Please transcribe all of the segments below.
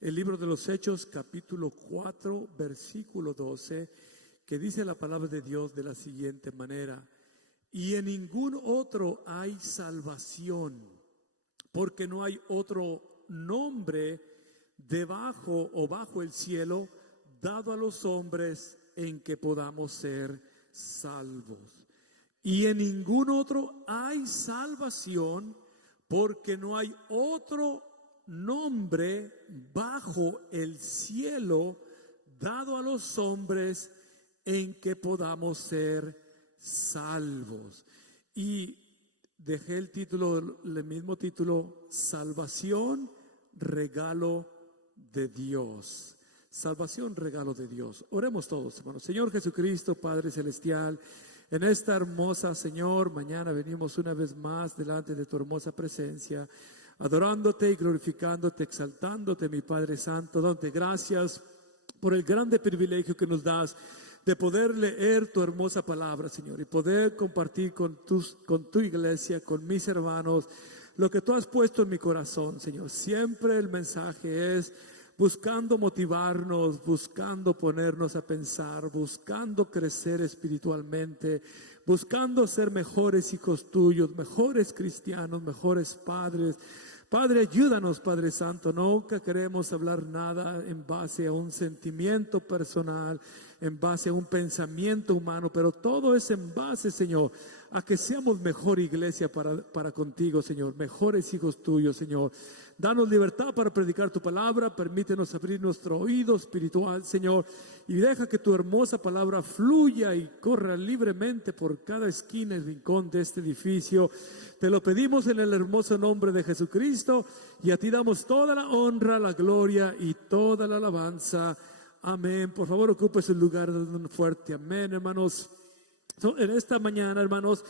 el libro de los Hechos, capítulo 4, versículo 12, que dice la palabra de Dios de la siguiente manera: y en ningún otro hay salvación, porque no hay otro nombre debajo o bajo el cielo dado a los hombres en que podamos ser salvos. Y en ningún otro hay salvación, porque no hay otro nombre bajo el cielo dado a los hombres en que podamos ser salvos. Y dejé el título, el mismo título: salvación, regalo de Dios. Salvación, regalo de Dios. Oremos todos, hermanos. Señor Jesucristo, Padre Celestial, en esta hermosa, Señor, mañana venimos una vez más delante de tu hermosa presencia, adorándote y glorificándote, exaltándote, mi Padre Santo, dándote gracias por el grande privilegio que nos das de poder leer tu hermosa palabra, Señor, y poder compartir con tu iglesia, con mis hermanos, lo que tú has puesto en mi corazón, Señor. Siempre el mensaje es buscando motivarnos, buscando ponernos a pensar, buscando crecer espiritualmente, buscando ser mejores hijos tuyos, mejores cristianos, mejores padres. Padre, ayúdanos, Padre Santo. Nunca queremos hablar nada en base a un sentimiento personal, en base a un pensamiento humano, pero todo es en base, Señor, a que seamos mejor iglesia para contigo, Señor, mejores hijos tuyos, Señor. Danos libertad para predicar tu palabra, permítenos abrir nuestro oído espiritual, Señor, y deja que tu hermosa palabra fluya y corra libremente por cada esquina y rincón de este edificio. Te lo pedimos en el hermoso nombre de Jesucristo, y a ti damos toda la honra, la gloria y toda la alabanza. Amén. Por favor, ocupe su lugar, dando un fuerte amén, hermanos. En esta mañana, hermanos,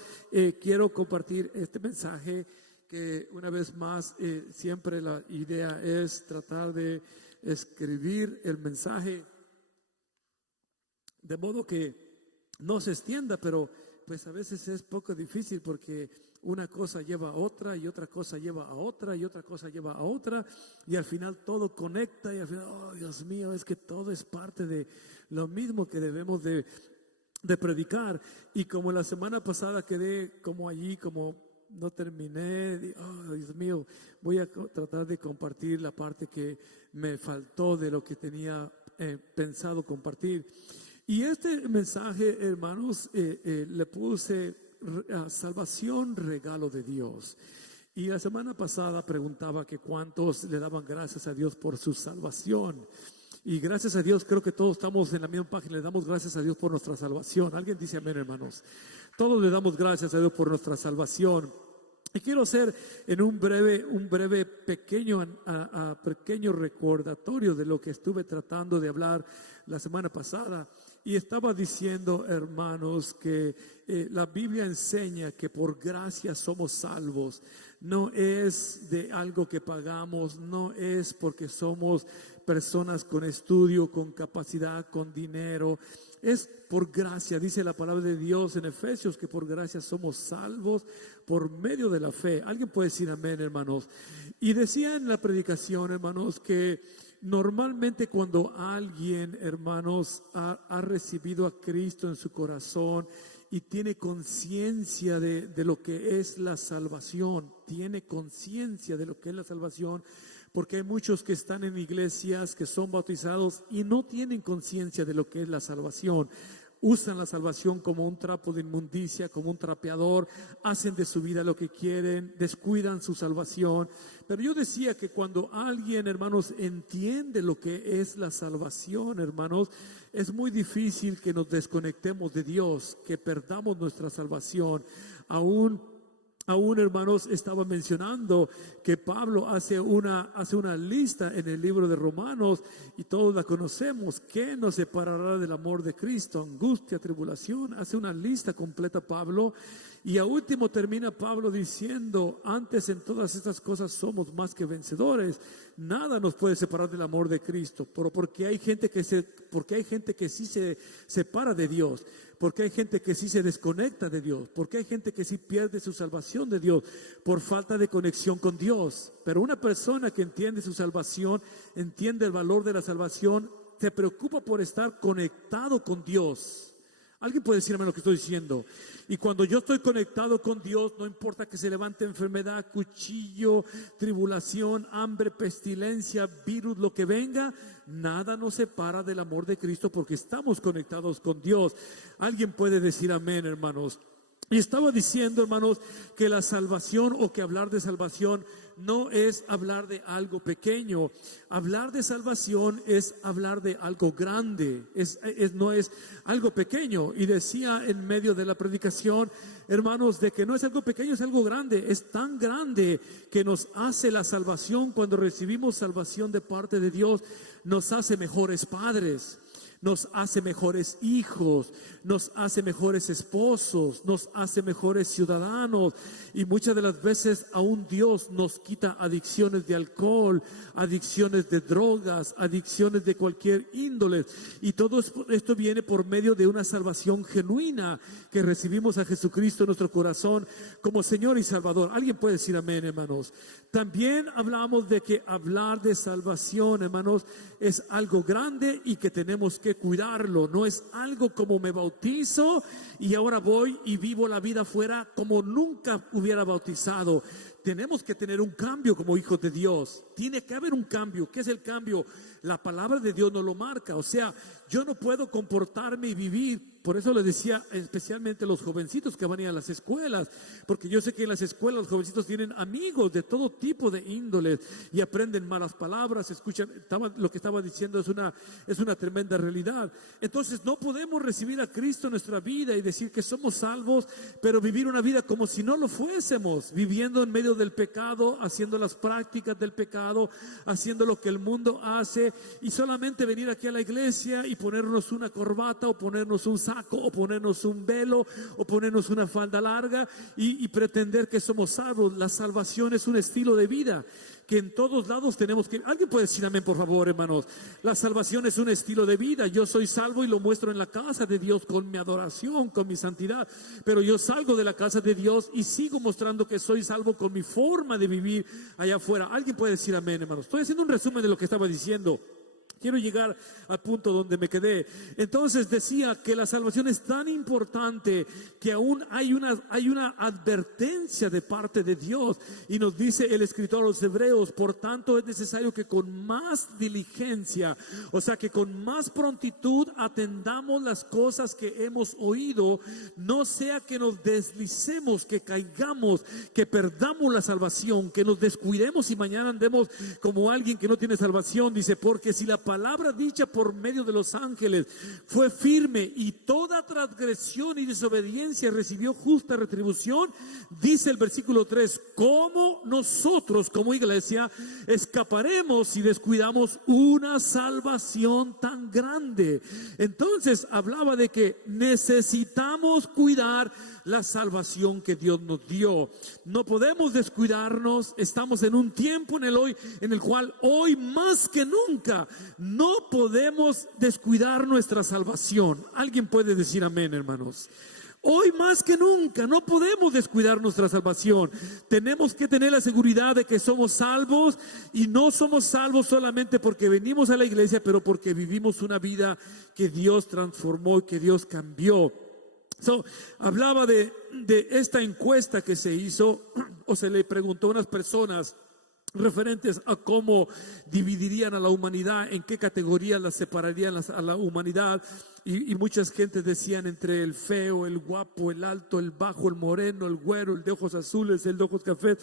quiero compartir este mensaje que una vez más siempre la idea es tratar de escribir el mensaje de modo que no se extienda, pero pues a veces es poco difícil porque una cosa lleva a otra y otra cosa lleva a otra y otra cosa lleva a otra, y al final todo conecta, y al final, oh Dios mío, es que todo es parte de lo mismo que debemos de predicar. Y como la semana pasada quedé como allí, como no terminé, oh Dios mío, voy a tratar de compartir la parte que me faltó de lo que tenía pensado compartir. Y este mensaje, hermanos, le puse salvación, regalo de Dios. Y la semana pasada preguntaba que cuántos le daban gracias a Dios por su salvación. Y gracias a Dios, creo que todos estamos en la misma página. Le damos gracias a Dios por nuestra salvación. ¿Alguien dice amén, hermanos? Todos le damos gracias a Dios por nuestra salvación. Y quiero hacer en un breve pequeño recordatorio de lo que estuve tratando de hablar la semana pasada. Y estaba diciendo, hermanos, que la Biblia enseña que por gracia somos salvos. No es de algo que pagamos, no es porque somos personas con estudio, con capacidad, con dinero. Es por gracia. Dice la palabra de Dios en Efesios que por gracia somos salvos por medio de la fe. ¿Alguien puede decir amén, hermanos? Y decía en la predicación, hermanos, que normalmente cuando alguien, hermanos, ha recibido a Cristo en su corazón y tiene conciencia de lo que es la salvación, tiene conciencia de lo que es la salvación, porque hay muchos que están en iglesias que son bautizados y no tienen conciencia de lo que es la salvación. Usan la salvación como un trapo de inmundicia, como un trapeador, hacen de su vida lo que quieren, descuidan su salvación. Pero yo decía que cuando alguien, hermanos, entiende lo que es la salvación, hermanos, es muy difícil que nos desconectemos de Dios, que perdamos nuestra salvación. Aún, hermanos, estaba mencionando que Pablo hace una lista en el libro de Romanos, y todos la conocemos. ¿Qué nos separará del amor de Cristo? Angustia, tribulación. Hace una lista completa Pablo, Y a último termina Pablo diciendo, antes en todas estas cosas somos más que vencedores. Nada nos puede separar del amor de Cristo, porque hay gente que sí se separa de Dios, porque hay gente que sí se desconecta de Dios, porque hay gente que sí pierde su salvación de Dios por falta de conexión con Dios. Pero una persona que entiende su salvación, entiende el valor de la salvación, se preocupa por estar conectado con Dios. Alguien puede decirme lo que estoy diciendo. Y cuando yo estoy conectado con Dios, no importa que se levante enfermedad, cuchillo, tribulación, hambre, pestilencia, virus, lo que venga, nada nos separa del amor de Cristo porque estamos conectados con Dios. Alguien puede decir amén, hermanos. Y estaba diciendo, hermanos, que la salvación o que hablar de salvación no es hablar de algo pequeño. Hablar de salvación es hablar de algo grande, no es algo pequeño. Y decía en medio de la predicación, hermanos, de que no es algo pequeño, es algo grande. Es tan grande que nos hace la salvación. Cuando recibimos salvación de parte de Dios, nos hace mejores padres, nos hace mejores hijos, nos hace mejores esposos, nos hace mejores ciudadanos. Y muchas de las veces aún Dios nos quita adicciones de alcohol, adicciones de drogas, adicciones de cualquier índole. Y todo esto viene por medio de una salvación genuina que recibimos a Jesucristo en nuestro corazón como Señor y Salvador. Alguien puede decir amén, hermanos. También hablamos de que hablar de salvación, hermanos, es algo grande y que tenemos que cuidarlo. No es algo como me bautizo y ahora voy y vivo la vida afuera como nunca hubiera bautizado. Tenemos que tener un cambio como hijos de Dios. Tiene que haber un cambio. ¿Qué es el cambio? La palabra de Dios nos lo marca. O sea, yo no puedo comportarme y vivir. Por eso les decía especialmente a los jovencitos que van a ir a las escuelas, porque yo sé que en las escuelas los jovencitos tienen amigos de todo tipo de índoles y aprenden malas palabras, escuchan, lo que estaba diciendo es una tremenda realidad. Entonces no podemos recibir a Cristo en nuestra vida y decir que somos salvos, pero vivir una vida como si no lo fuésemos, viviendo en medio del pecado, haciendo las prácticas del pecado, haciendo lo que el mundo hace y solamente venir aquí a la iglesia y ponernos una corbata o ponernos un saco o ponernos un velo o ponernos una falda larga y pretender que somos salvos. La salvación es un estilo de vida que en todos lados tenemos que... Alguien puede decir amén, por favor, hermanos. La salvación es un estilo de vida. Yo soy salvo y lo muestro en la casa de Dios con mi adoración, con mi santidad, pero yo salgo de la casa de Dios y sigo mostrando que soy salvo con mi forma de vivir allá afuera. Alguien puede decir amén, hermanos. Estoy haciendo un resumen de lo que estaba diciendo. Quiero llegar al punto donde me quedé. Entonces decía que la salvación es tan importante que aún hay una advertencia de parte de Dios. Y nos dice el escritor a los Hebreos, por tanto es necesario que con más diligencia, o sea que con más prontitud atendamos las cosas que hemos oído, no sea que nos deslicemos, que caigamos, que perdamos la salvación, que nos descuidemos y mañana andemos como alguien que no tiene salvación. Dice, porque si la palabra dicha por medio de los ángeles fue firme y toda transgresión y desobediencia recibió justa retribución, dice el versículo 3, ¿cómo nosotros como iglesia escaparemos si descuidamos una salvación tan grande? Entonces hablaba de que necesitamos cuidar la salvación que Dios nos dio. No podemos descuidarnos. Estamos en un tiempo en el cual hoy más que nunca no podemos descuidar nuestra salvación. Alguien puede decir amén, hermanos. Hoy más que nunca no podemos descuidar nuestra salvación. Tenemos que tener la seguridad de que somos salvos, y no somos salvos solamente porque venimos a la iglesia, pero porque vivimos una vida que Dios transformó y que Dios cambió. Hablaba de esta encuesta que se hizo, o se le preguntó a unas personas referentes a cómo dividirían a la humanidad, en qué categorías las separarían a la humanidad, y muchas gentes decían entre el feo, el guapo, el alto, el bajo, el moreno, el güero, el de ojos azules, el de ojos cafés.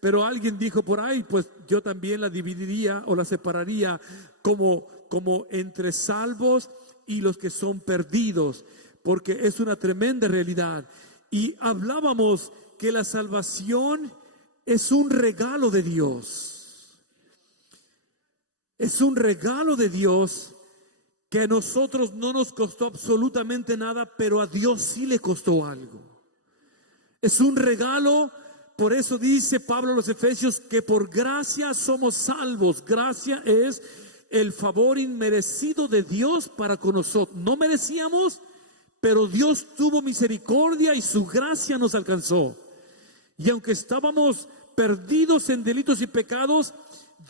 Pero alguien dijo por ahí, pues yo también la dividiría o la separaría como entre salvos y los que son perdidos, porque es una tremenda realidad. Y hablábamos que la salvación es un regalo de Dios. Es un regalo de Dios que a nosotros no nos costó absolutamente nada, pero a Dios sí le costó algo. Es un regalo. Por eso dice Pablo a los Efesios que por gracia somos salvos. Gracia es el favor inmerecido de Dios para con nosotros. No merecíamos, pero Dios tuvo misericordia y su gracia nos alcanzó. Y aunque estábamos perdidos en delitos y pecados,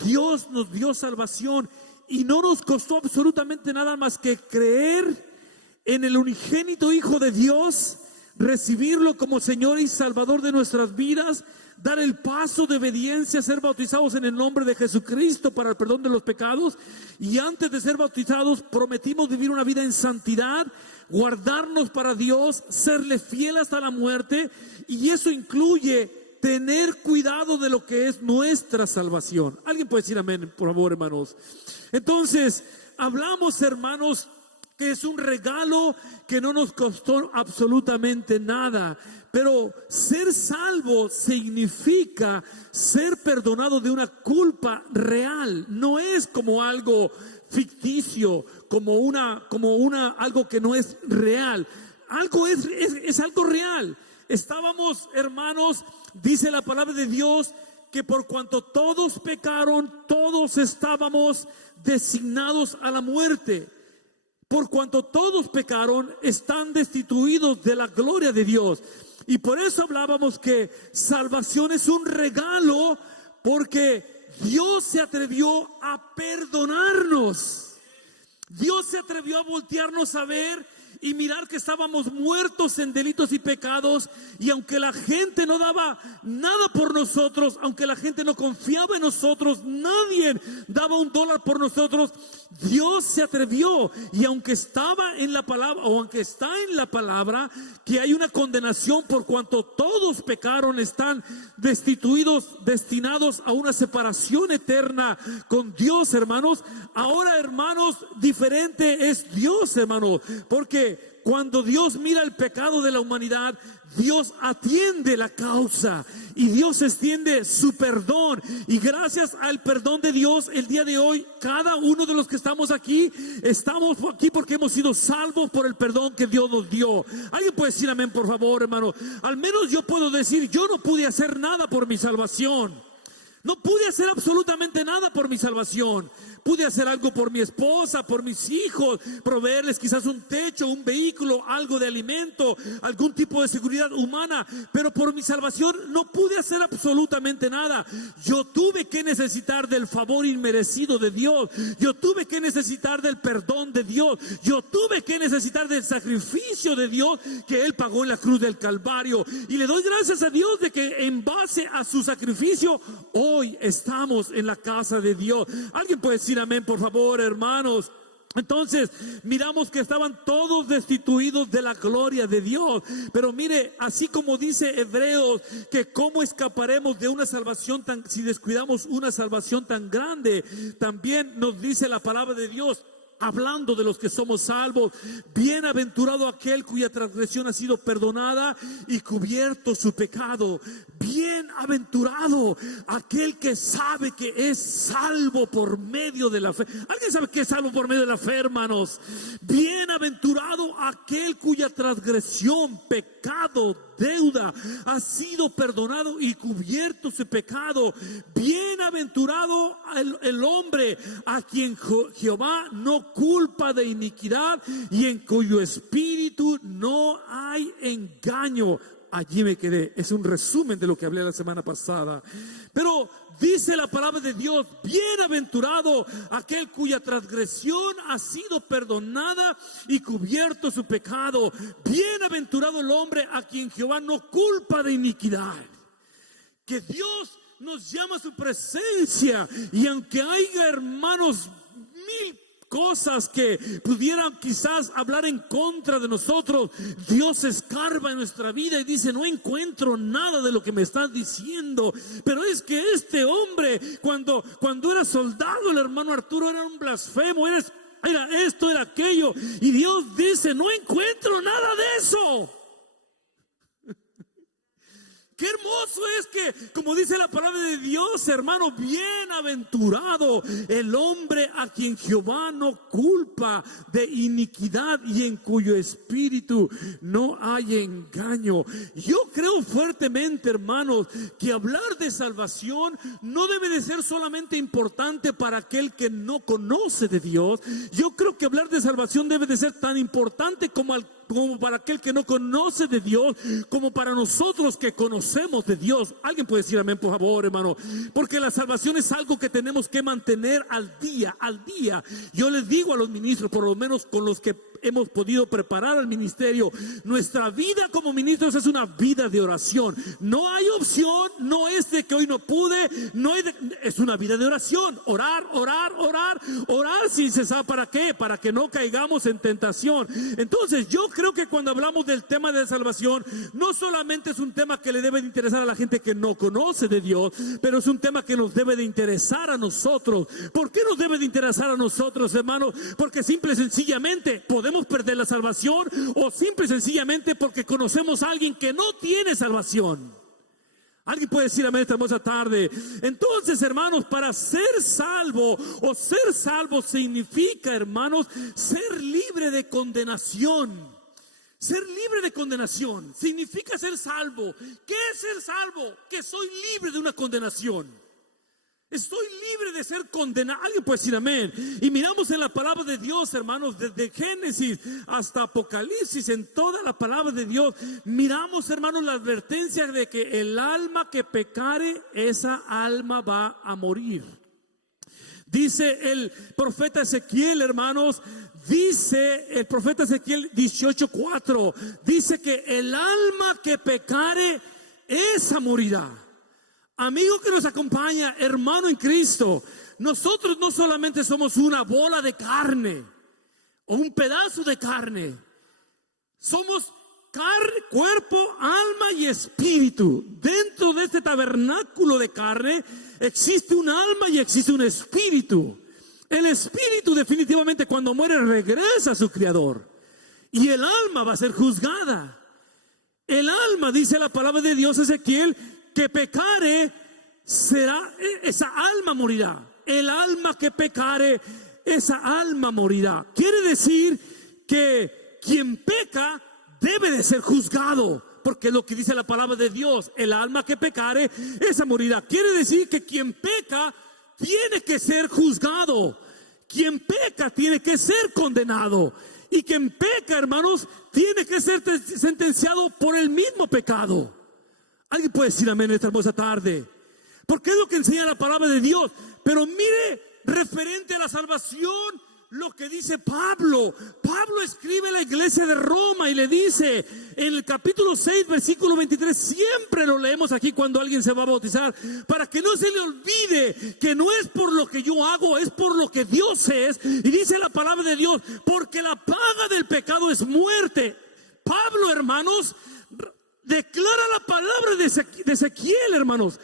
Dios nos dio salvación y no nos costó absolutamente nada más que creer en el unigénito Hijo de Dios, recibirlo como Señor y Salvador de nuestras vidas, dar el paso de obediencia, ser bautizados en el nombre de Jesucristo para el perdón de los pecados. Y antes de ser bautizados prometimos vivir una vida en santidad, guardarnos para Dios, serle fiel hasta la muerte. Y eso incluye tener cuidado de lo que es nuestra salvación. ¿Alguien puede decir amén, por favor, hermanos? Entonces, hablamos, hermanos, que es un regalo que no nos costó absolutamente nada. Pero ser salvo significa ser perdonado de una culpa real. No es como algo ficticio, como algo que no es real. Algo es algo real. Estábamos, hermanos, dice la palabra de Dios, que por cuanto todos pecaron, todos estábamos designados a la muerte. Por cuanto todos pecaron, están destituidos de la gloria de Dios. Y por eso hablábamos que salvación es un regalo, porque Dios se atrevió a perdonarnos. Dios se atrevió a voltearnos a ver y mirar que estábamos muertos en delitos y pecados. Y aunque la gente no daba nada por nosotros, aunque la gente no confiaba en nosotros, nadie daba $1 por nosotros, Dios se atrevió. Y aunque estaba en la palabra, o aunque está en la palabra, que hay una condenación por cuanto todos pecaron, están destituidos, destinados a una separación eterna con Dios, hermanos. Ahora, hermanos, diferente es Dios, hermanos, porque cuando Dios mira el pecado de la humanidad, Dios atiende la causa y Dios extiende su perdón. Y gracias al perdón de Dios, el día de hoy, cada uno de los que estamos aquí porque hemos sido salvos por el perdón que Dios nos dio. ¿Alguien puede decir amén, por favor, hermano? Al menos yo puedo decir, yo no pude hacer nada por mi salvación. No pude hacer absolutamente nada por mi salvación. Pude hacer algo por mi esposa, por mis hijos, proveerles quizás un techo, un vehículo, algo de alimento, algún tipo de seguridad humana, pero por mi salvación no pude hacer absolutamente nada. Yo tuve que necesitar del favor inmerecido de Dios. Yo tuve que necesitar del perdón de Dios. Yo tuve que necesitar del sacrificio de Dios que Él pagó en la cruz del Calvario. Y le doy gracias a Dios de que en base a su sacrificio hoy estamos en la casa de Dios. ¿Alguien puede decir amén, por favor, hermanos? Entonces miramos que estaban todos destituidos de la gloria de Dios. Pero mire, así como dice Hebreos, que cómo escaparemos de una salvación si descuidamos una salvación tan grande, también nos dice la palabra de Dios, hablando de los que somos salvos: bienaventurado aquel cuya transgresión ha sido perdonada y cubierto su pecado. Bienaventurado aquel que sabe que es salvo por medio de la fe. ¿Alguien sabe que es salvo por medio de la fe, hermanos? Bienaventurado aquel cuya transgresión, pecado, deuda ha sido perdonado y cubierto su pecado. Bienaventurado el hombre a quien Jehová no culpa de iniquidad y en cuyo espíritu no hay engaño. Allí me quedé. Es un resumen de lo que hablé la semana pasada. Pero dice la palabra de Dios: bienaventurado aquel cuya transgresión ha sido perdonada y cubierto su pecado. Bienaventurado el hombre a quien Jehová no culpa de iniquidad. Que Dios nos llama a su presencia, y aunque haya, hermanos, mil cosas que pudieran quizás hablar en contra de nosotros, Dios escarba en nuestra vida y dice: no encuentro nada de lo que me estás diciendo. Pero es que este hombre, cuando era soldado, el hermano Arturo era un blasfemo, era esto, era aquello, y Dios dice: no encuentro nada de eso. Qué hermoso es que, como dice la palabra de Dios, hermano, bienaventurado el hombre a quien Jehová no culpa de iniquidad y en cuyo espíritu no hay engaño. Yo creo fuertemente, hermanos, que hablar de salvación no debe de ser solamente importante para aquel que no conoce de Dios. Yo creo que hablar de salvación debe de ser tan importante como para aquel que no conoce de Dios, como para nosotros que conocemos de Dios. Alguien puede decir amén, por favor, hermano, porque la salvación es algo que tenemos que mantener al día. Yo les digo a los ministros, por lo menos con los que hemos podido preparar al ministerio, nuestra vida como ministros es una vida de oración. No hay opción, no es de que hoy no pude, es una vida de oración. Orar sin cesar. ¿Para qué? Para que no caigamos en tentación. Entonces yo creo que cuando hablamos del tema de salvación, no solamente es un tema que le debe de interesar a la gente que no conoce de Dios, pero es un tema que nos debe de interesar a nosotros. ¿Por qué nos debe de interesar a nosotros, hermanos? Porque simple y sencillamente podemos perder la salvación, o simple y sencillamente porque conocemos a alguien que no tiene salvación. Alguien puede decir amén esta hermosa tarde. Entonces, hermanos, para ser salvo o ser salvo significa, hermanos, ser libre de condenación. Ser libre de condenación significa ser salvo. ¿Qué es ser salvo? Que soy libre de una condenación. Estoy libre de ser condenado. Alguien puede decir amén. Y miramos en la palabra de Dios, hermanos, desde Génesis hasta Apocalipsis, en toda la palabra de Dios, miramos, hermanos, la advertencia de que el alma que pecare, esa alma va a morir. Dice el profeta Ezequiel, hermanos, dice el profeta Ezequiel 18:4, dice que el alma que pecare, esa morirá. Amigo que nos acompaña, hermano en Cristo, nosotros no solamente somos una bola de carne o un pedazo de carne, somos carne, cuerpo, alma y espíritu. Dentro de este tabernáculo de carne existe un alma y existe un espíritu. El espíritu definitivamente cuando muere regresa a su creador y el alma va a ser juzgada. El alma, dice la palabra de Dios, Ezequiel, que pecare, esa alma morirá. El alma que pecare, esa alma morirá. Quiere decir que quien peca debe de ser juzgado, porque es lo que dice la palabra de Dios. El alma que pecare, esa morirá. Quiere decir que quien peca tiene que ser juzgado. Quien peca tiene que ser condenado. Y quien peca, hermanos, tiene que ser sentenciado por el mismo pecado. Alguien puede decir amén esta hermosa tarde, porque es lo que enseña la palabra de Dios. Pero mire, referente a la salvación, lo que dice Pablo. Pablo escribe a la iglesia de Roma y le dice en el capítulo 6, versículo 23, siempre lo leemos aquí cuando alguien se va a bautizar, para que no se le olvide que no es por lo que yo hago, es por lo que Dios es. Y dice la palabra de Dios, porque la paga del pecado es muerte. Pablo, hermanos, declara la palabra de Ezequiel, hermanos.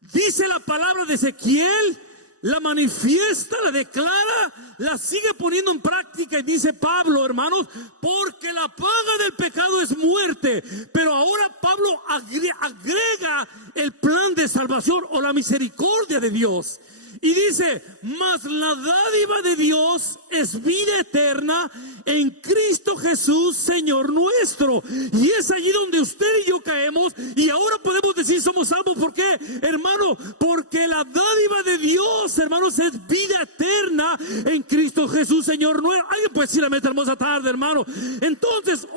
Dice la palabra de Ezequiel, la manifiesta, la declara, la sigue poniendo en práctica y dice Pablo, hermanos, porque la paga del pecado es muerte. Pero ahora Pablo agrega el plan de salvación o la misericordia de Dios. Y dice, mas la dádiva de Dios es vida eterna en Cristo Jesús, Señor nuestro. Y es allí donde usted y yo caemos. Y ahora podemos decir somos salvos. ¿Por qué, hermano? Porque la dádiva de Dios, hermanos, es vida eterna en Cristo Jesús, Señor nuestro. Alguien puede decir a esta hermosa tarde, hermano. Entonces,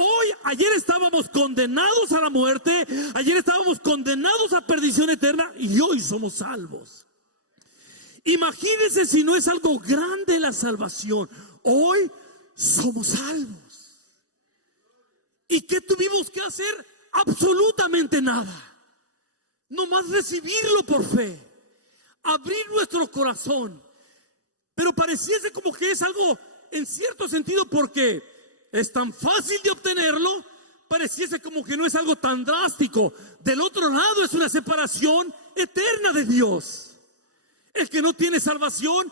ayer estábamos condenados a la muerte. Ayer estábamos condenados a perdición eterna. Y hoy somos salvos. Imagínense si no es algo grande la salvación. Hoy somos salvos. ¿Y qué tuvimos que hacer? Absolutamente nada. Nomás recibirlo por fe. Abrir nuestro corazón. Pero pareciese como que es algo en cierto sentido, porque es tan fácil de obtenerlo, pareciese como que no es algo tan drástico. Del otro lado es una separación eterna de Dios. El que no tiene salvación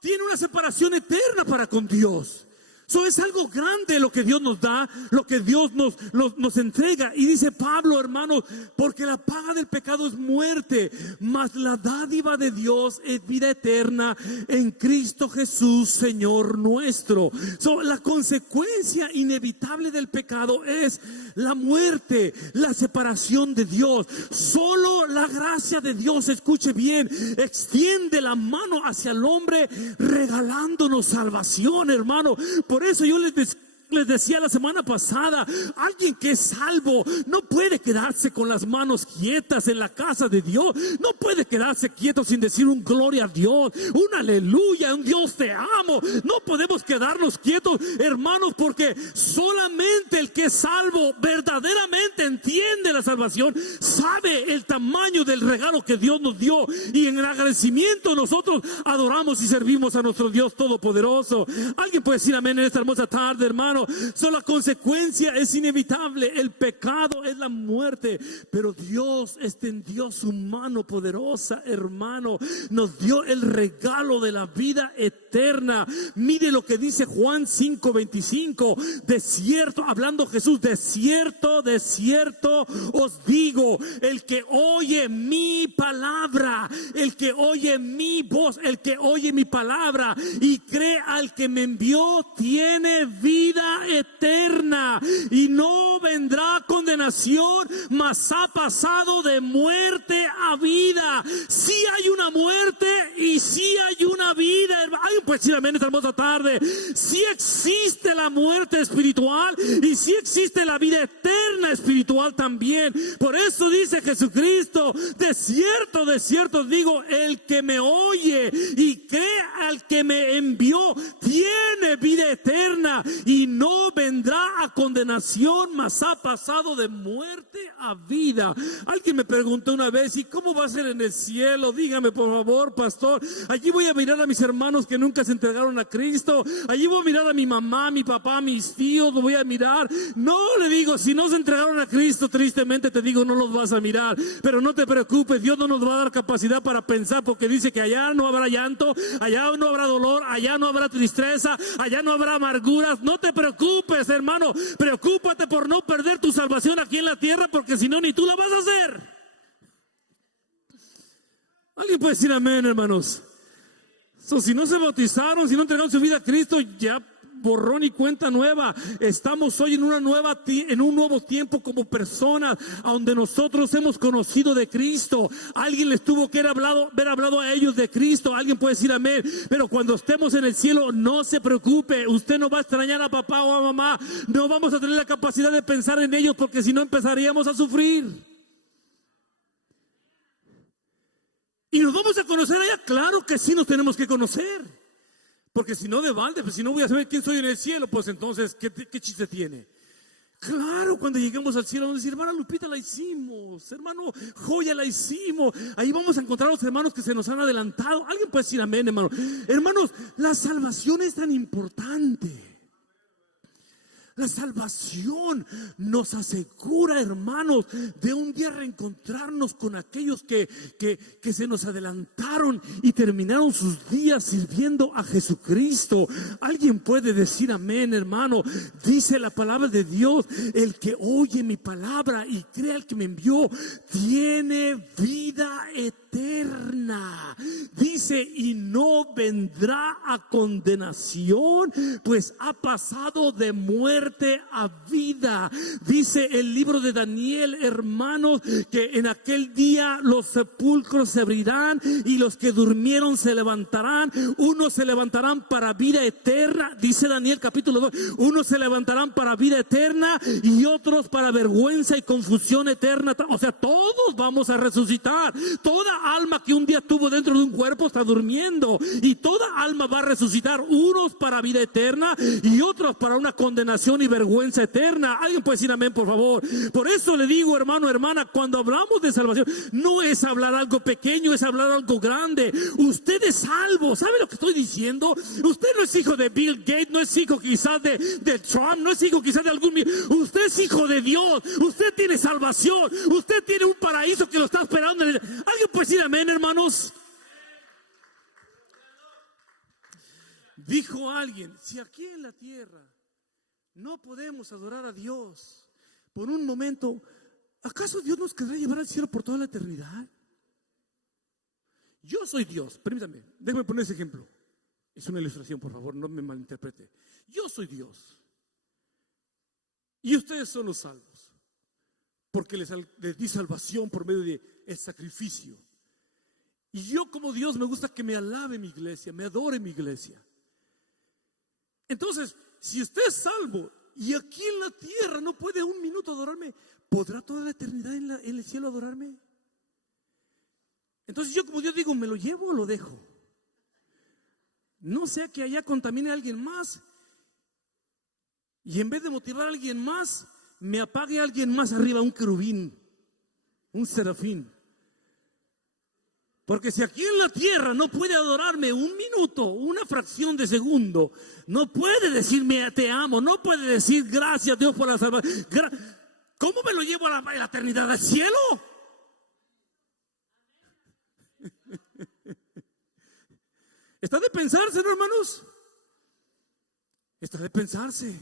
tiene una separación eterna para con Dios. Eso es algo grande lo que Dios nos da, lo que Dios nos entrega. Y dice Pablo, hermanos, porque la paga del pecado es muerte, mas la dádiva de Dios es vida eterna en Cristo Jesús, Señor nuestro. La consecuencia inevitable del pecado es la muerte, la separación de Dios. Solo la gracia de Dios, escuche bien, extiende la mano hacia el hombre regalándonos salvación, hermano. Por eso yo les decía la semana pasada, alguien que es salvo no puede quedarse con las manos quietas en la casa de Dios, no puede quedarse quieto sin decir un gloria a Dios, un aleluya, un Dios te amo. No podemos quedarnos quietos, hermanos, porque solamente el que es salvo verdaderamente entiende la salvación, sabe el tamaño del regalo que Dios nos dio, y en el agradecimiento nosotros adoramos y servimos a nuestro Dios todopoderoso. Alguien puede decir amén en esta hermosa tarde, hermano. La consecuencia es inevitable, el pecado es la muerte, pero Dios extendió su mano poderosa, hermano, nos dio el regalo de la vida eterna. Mire lo que dice Juan 5:25, de cierto, hablando Jesús, de cierto os digo, el que oye mi palabra, el que oye mi voz, el que oye mi palabra y cree al que me envió, tiene vida eterna y no vendrá condenación, mas ha pasado de muerte a vida. Sí hay una muerte y sí hay una vida. Ay, pues sí, amén, esta hermosa tarde. Sí existe la muerte espiritual y sí existe la vida eterna espiritual también. Por eso dice Jesucristo, de cierto os digo, el que me oye y cree al que me envió, tiene vida eterna y no vendrá a condenación, mas ha pasado de muerte a vida. Alguien me preguntó una vez, ¿y cómo va a ser en el cielo? Dígame por favor, pastor. Allí voy a mirar a mis hermanos que nunca se entregaron a Cristo. Allí voy a mirar a mi mamá, mi papá, mis tíos, lo voy a mirar. No, le digo, si no se entregaron a Cristo, tristemente te digo, no los vas a mirar. Pero no te preocupes, Dios no nos va a dar capacidad para pensar, porque dice que allá no habrá llanto, allá no habrá dolor, allá no habrá tristeza, allá no habrá amarguras. No te preocupes, hermano, preocúpate por no perder tu salvación aquí en la tierra, porque si no, ni tú la vas a hacer. Alguien puede decir amén, hermanos. Si no se bautizaron, si no entregaron su vida a Cristo, ya borrón y cuenta nueva. Estamos hoy en un nuevo tiempo como personas, a donde nosotros hemos conocido de Cristo. Alguien les tuvo que haber hablado a ellos de Cristo. Alguien puede decir amén. Pero cuando estemos en el cielo, no se preocupe, usted no va a extrañar a papá o a mamá, no vamos a tener la capacidad de pensar en ellos, porque si no empezaríamos a sufrir. Y nos vamos a conocer allá, claro que sí nos tenemos que conocer. Porque si no, de balde, pues si no voy a saber quién soy en el cielo, pues entonces, ¿qué chiste tiene? Claro, cuando lleguemos al cielo, vamos a decir, hermana Lupita, la hicimos, hermano Joya, la hicimos. Ahí vamos a encontrar a los hermanos que se nos han adelantado. Alguien puede decir amén, hermano. Hermanos, la salvación es tan importante. La salvación nos asegura, hermanos, de un día reencontrarnos con aquellos que se nos adelantaron y terminaron sus días sirviendo a Jesucristo. Alguien puede decir amén, hermano. Dice la palabra de Dios, el que oye mi palabra y cree al que me envió, tiene vida eterna. Dice, y no vendrá a condenación, pues ha pasado de muerte a vida. Dice el libro de Daniel, hermanos, que en aquel día los sepulcros se abrirán y los que durmieron se levantarán. Unos se levantarán para vida eterna, dice Daniel capítulo 2. Unos se levantarán para vida eterna y otros para vergüenza y confusión eterna. O sea, todos vamos a resucitar. Toda alma que un día estuvo dentro de un cuerpo está durmiendo, y toda alma va a resucitar, unos para vida eterna y otros para una condenación y vergüenza eterna. Alguien puede decir amén, por favor. Por eso le digo, hermano, hermana, cuando hablamos de salvación, no es hablar algo pequeño, es hablar algo grande. Usted es salvo. ¿Sabe lo que estoy diciendo? Usted no es hijo de Bill Gates, no es hijo quizás de Trump, no es hijo quizás de algún... Usted es hijo de Dios. Usted tiene salvación. Usted tiene un paraíso que lo está esperando. Alguien puede decir amén, hermanos. Dijo alguien, si aquí en la tierra no podemos adorar a Dios por un momento, ¿acaso Dios nos querrá llevar al cielo por toda la eternidad? Yo soy Dios, permítame, déjame poner ese ejemplo. Es una ilustración, por favor, no me malinterprete. Yo soy Dios y ustedes son los salvos, porque les di salvación por medio del sacrificio. Y yo como Dios me gusta que me alabe mi iglesia, me adore mi iglesia. Entonces, si usted es salvo y aquí en la tierra no puede un minuto adorarme, ¿podrá toda la eternidad en el cielo adorarme? Entonces yo como Dios digo, ¿me lo llevo o lo dejo? No sea que allá contamine a alguien más y en vez de motivar a alguien más, me apague a alguien más arriba, un querubín, un serafín. Porque si aquí en la tierra no puede adorarme un minuto, una fracción de segundo, no puede decirme te amo, no puede decir gracias Dios por la salvación. ¿Cómo me lo llevo a la eternidad del cielo? Está de pensarse, ¿no, hermanos? Está de pensarse.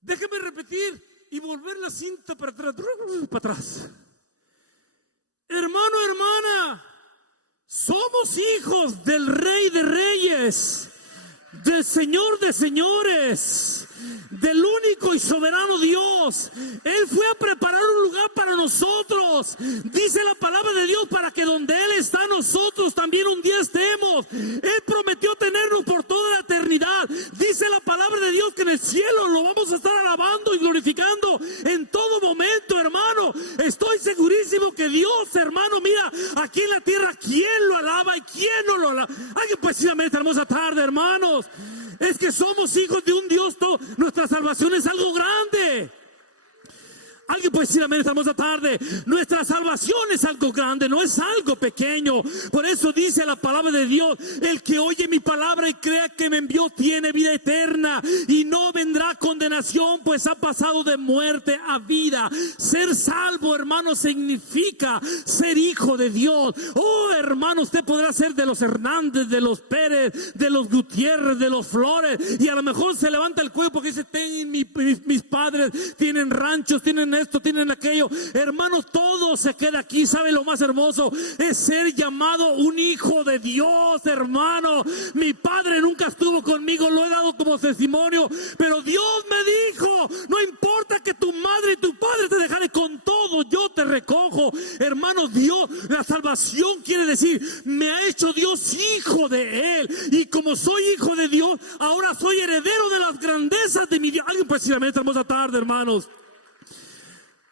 Déjeme repetir y volver la cinta para atrás. Hermano, hermana, somos hijos del Rey de Reyes, del Señor de Señores, del único y soberano Dios. Él fue a preparar un lugar para nosotros. Dice la palabra de Dios para que donde Él está nosotros también un día estemos. Él prometió tenernos por toda la eternidad. Dice la palabra de Dios que en el cielo lo vamos a estar alabando y glorificando en todo momento, hermano. Estoy segurísimo que Dios, hermano, mira, aquí en la tierra, ¿quién lo alaba y quién no lo alaba? Alguien puede decir amén esta hermosa tarde, hermanos. Es que somos hijos de un Dios, nuestra salvación es algo grande. Alguien puede decir amén esta hermosa tarde. Nuestra salvación es algo grande, no es algo pequeño. Por eso dice la palabra de Dios: el que oye mi palabra y crea que me envió tiene vida eterna y no vendrá condenación, pues ha pasado de muerte a vida. Ser salvo, hermano, significa ser hijo de Dios. Oh, hermano, usted podrá ser de los Hernández, de los Pérez, de los Gutiérrez, de los Flores, y a lo mejor se levanta el cuello porque dice: mis padres tienen ranchos, tienen esto, tienen aquello. Hermanos, todo se queda aquí. ¿Sabe lo más hermoso? Es ser llamado un hijo de Dios, hermano. Mi padre nunca estuvo conmigo, lo he dado como testimonio, pero Dios me dijo: no importa que tu madre y tu padre te dejaren, con todo yo te recojo. Hermanos, Dios, la salvación quiere decir: me ha hecho Dios hijo de Él, y como soy hijo de Dios, ahora soy heredero de las grandezas de mi Dios. Alguien puede decir amén esta hermosa tarde, hermanos.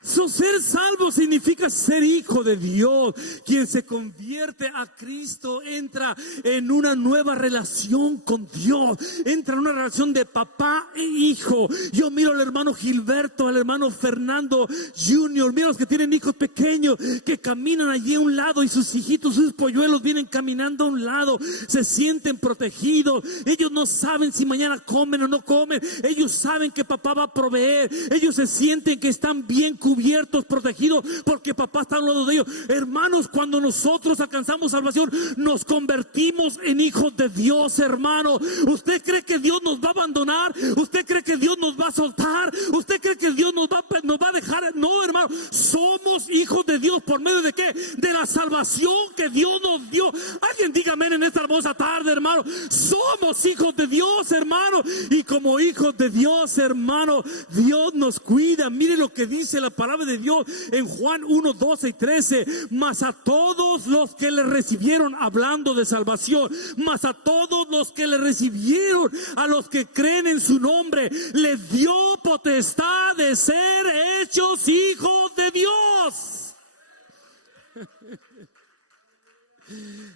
Ser salvo significa ser hijo de Dios. Quien se convierte a Cristo entra en una nueva relación con Dios, entra en una relación de papá e hijo. Yo miro al hermano Gilberto, al hermano Fernando Junior, miro a los que tienen hijos pequeños que caminan allí a un lado y sus hijitos, sus polluelos vienen caminando a un lado, se sienten protegidos. Ellos no saben si mañana comen o no comen, ellos saben que papá va a proveer, ellos se sienten que están bien cubiertos, protegidos, porque papá está al lado de ellos. Hermanos, cuando nosotros alcanzamos salvación, nos convertimos en hijos de Dios, hermano. ¿Usted cree que Dios nos va a abandonar? ¿Usted cree que Dios nos va a soltar? ¿Usted cree que Dios nos va a dejar? No, hermano, somos hijos de Dios. ¿Por medio de qué? De la salvación que Dios nos dio. Alguien diga amén en esta hermosa tarde, hermano. Somos hijos de Dios, hermano, y como hijos de Dios, hermano, Dios nos cuida. Mire lo que dice la palabra de Dios en Juan 1, 12 y 13. Mas a todos los que le recibieron, hablando de salvación, mas a todos los que le recibieron, a los que creen en su nombre, les dio potestad de ser hechos hijos de Dios.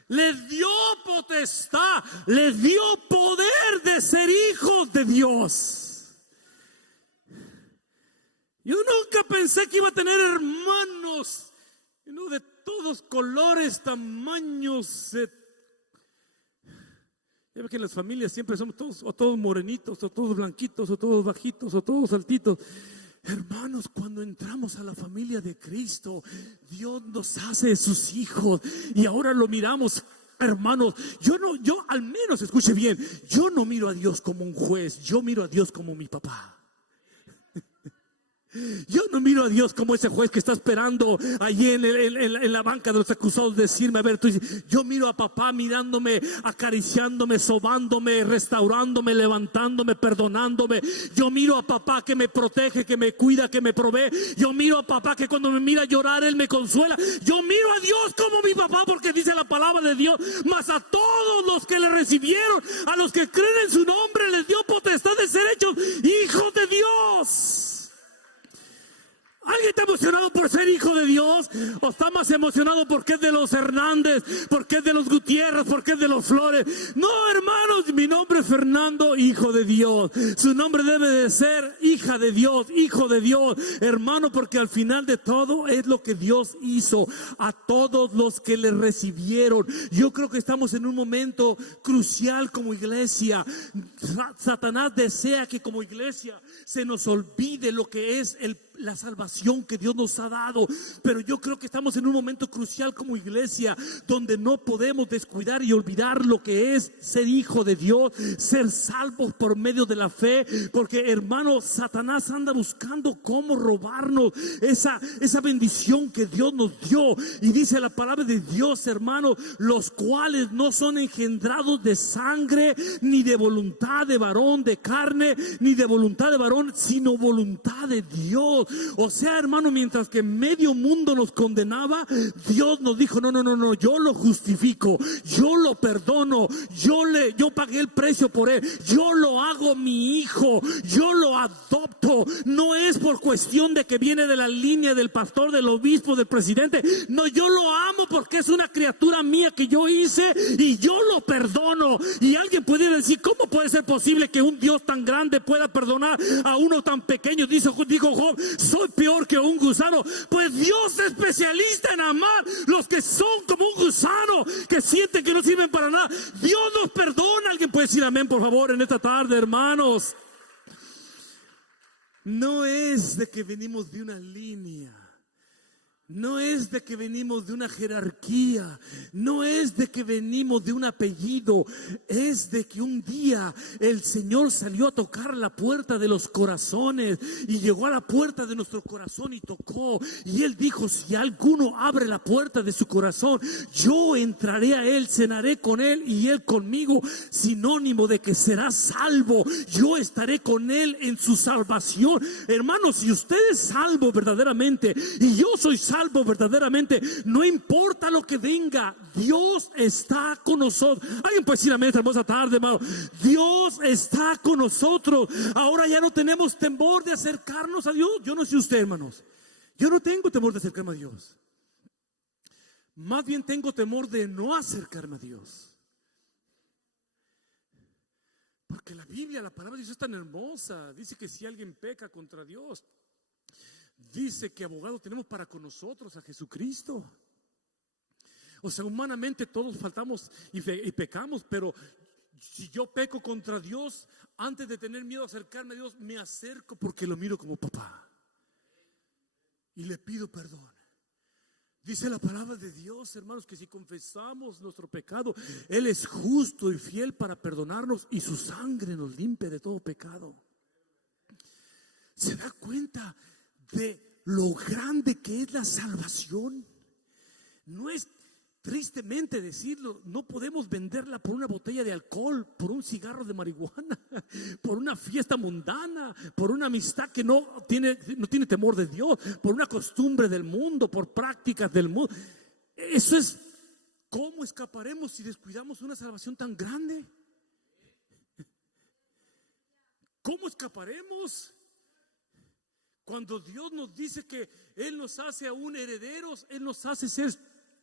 Les dio potestad, les dio poder de ser hijos de Dios. Yo nunca pensé que iba a tener hermanos, de todos colores, tamaños. Ya ve que en las familias siempre somos todos, o todos morenitos, o todos blanquitos, o todos bajitos, o todos altitos. Hermanos, cuando entramos a la familia de Cristo, Dios nos hace sus hijos y ahora lo miramos Hermanos, yo al menos escuche bien, yo no miro a Dios como un juez, yo miro a Dios como mi papá. Yo no miro a Dios como ese juez que está esperando allí en la banca de los acusados decirme, a ver, tú dices, yo miro a papá mirándome, acariciándome, sobándome, restaurándome, levantándome, perdonándome. Yo miro a papá que me protege, que me cuida, que me provee. Yo miro a papá que cuando me mira llorar, él me consuela. Yo miro a Dios como mi papá, porque dice la palabra de Dios, mas a todos los que le recibieron, a los que creen en su nombre, les dio potestad de ser hechos hijos de Dios. ¿Alguien está emocionado por ser hijo de Dios? ¿O está más emocionado porque es de los Hernández, porque es de los Gutiérrez, porque es de los Flores? No, hermanos, mi nombre es Fernando, hijo de Dios. Su nombre debe de ser hija de Dios, hijo de Dios, hermano, porque al final de todo es lo que Dios hizo a todos los que le recibieron. Yo creo que estamos en un momento crucial como iglesia. Satanás desea que como iglesia se nos olvide lo que es la salvación que Dios nos ha dado, pero yo creo que estamos en un momento crucial como iglesia donde no podemos descuidar y olvidar lo que es ser hijo de Dios, ser salvos por medio de la fe, porque hermano, Satanás anda buscando cómo robarnos esa bendición que Dios nos dio, y dice la palabra de Dios, hermano, los cuales no son engendrados de sangre, ni de voluntad de varón, de carne, ni de voluntad de varón, sino voluntad de Dios. O sea, hermano, mientras que medio mundo nos condenaba, Dios nos dijo, no, yo lo justifico, yo lo perdono, yo pagué el precio por él, yo lo hago mi hijo, yo lo adopto. No es por cuestión de que viene de la línea del pastor, del obispo, del presidente. No, yo lo amo porque es una criatura mía que yo hice y yo lo perdono. Y alguien puede decir, ¿cómo puede ser posible que un Dios tan grande pueda perdonar a uno tan pequeño? Dijo Job, soy peor que un gusano. Pues Dios es especialista en amar los que son como un gusano, que sienten que no sirven para nada. Dios nos perdona. Alguien puede decir amén, por favor, en esta tarde, hermanos. No es de que venimos de una línea, no es de que venimos de una jerarquía, no es de que venimos de un apellido, es de que un día el Señor salió a tocar la puerta de los corazones y llegó a la puerta de nuestro corazón y tocó, y Él dijo, si alguno abre la puerta de su corazón, yo entraré a Él, cenaré con Él y Él conmigo, sinónimo de que será salvo. Yo estaré con Él en su salvación. Hermanos, si usted es salvo verdaderamente y yo soy salvo verdaderamente, no importa lo que venga, Dios está con nosotros. Alguien puede decir amén esta hermosa tarde, hermano. Dios está con nosotros. Ahora ya no tenemos temor de acercarnos a Dios. Yo no sé usted, hermanos, yo no tengo temor de acercarme a Dios. Más bien tengo temor de no acercarme a Dios. Porque la Biblia, la palabra de Dios es tan hermosa. Dice que si alguien peca contra Dios, dice que abogado tenemos para con nosotros a Jesucristo. O sea, humanamente todos faltamos y pecamos, pero si yo peco contra Dios, antes de tener miedo a acercarme a Dios, me acerco porque lo miro como papá y le pido perdón. Dice la palabra de Dios, hermanos, que si confesamos nuestro pecado, Él es justo y fiel para perdonarnos y su sangre nos limpia de todo pecado. ¿Se da cuenta de lo grande que es la salvación? No es, tristemente decirlo, no podemos venderla por una botella de alcohol, por un cigarro de marihuana, por una fiesta mundana, por una amistad que no tiene temor de Dios, por una costumbre del mundo, por prácticas del mundo. Eso es, ¿cómo escaparemos si descuidamos una salvación tan grande? ¿Cómo escaparemos? Cuando Dios nos dice que Él nos hace aún herederos, Él nos hace ser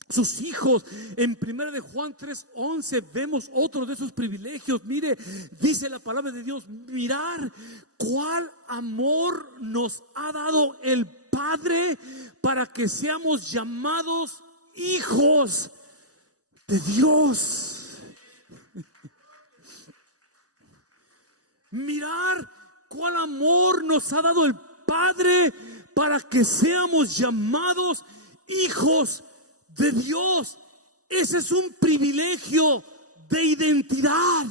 sus hijos. En 1 de Juan 3:11 vemos otro de esos privilegios. Mire, dice la palabra de Dios, mirar cuál amor nos ha dado el Padre para que seamos llamados hijos de Dios. Mirar cuál amor nos ha dado el Padre para que seamos llamados hijos de Dios. Ese es un privilegio de identidad.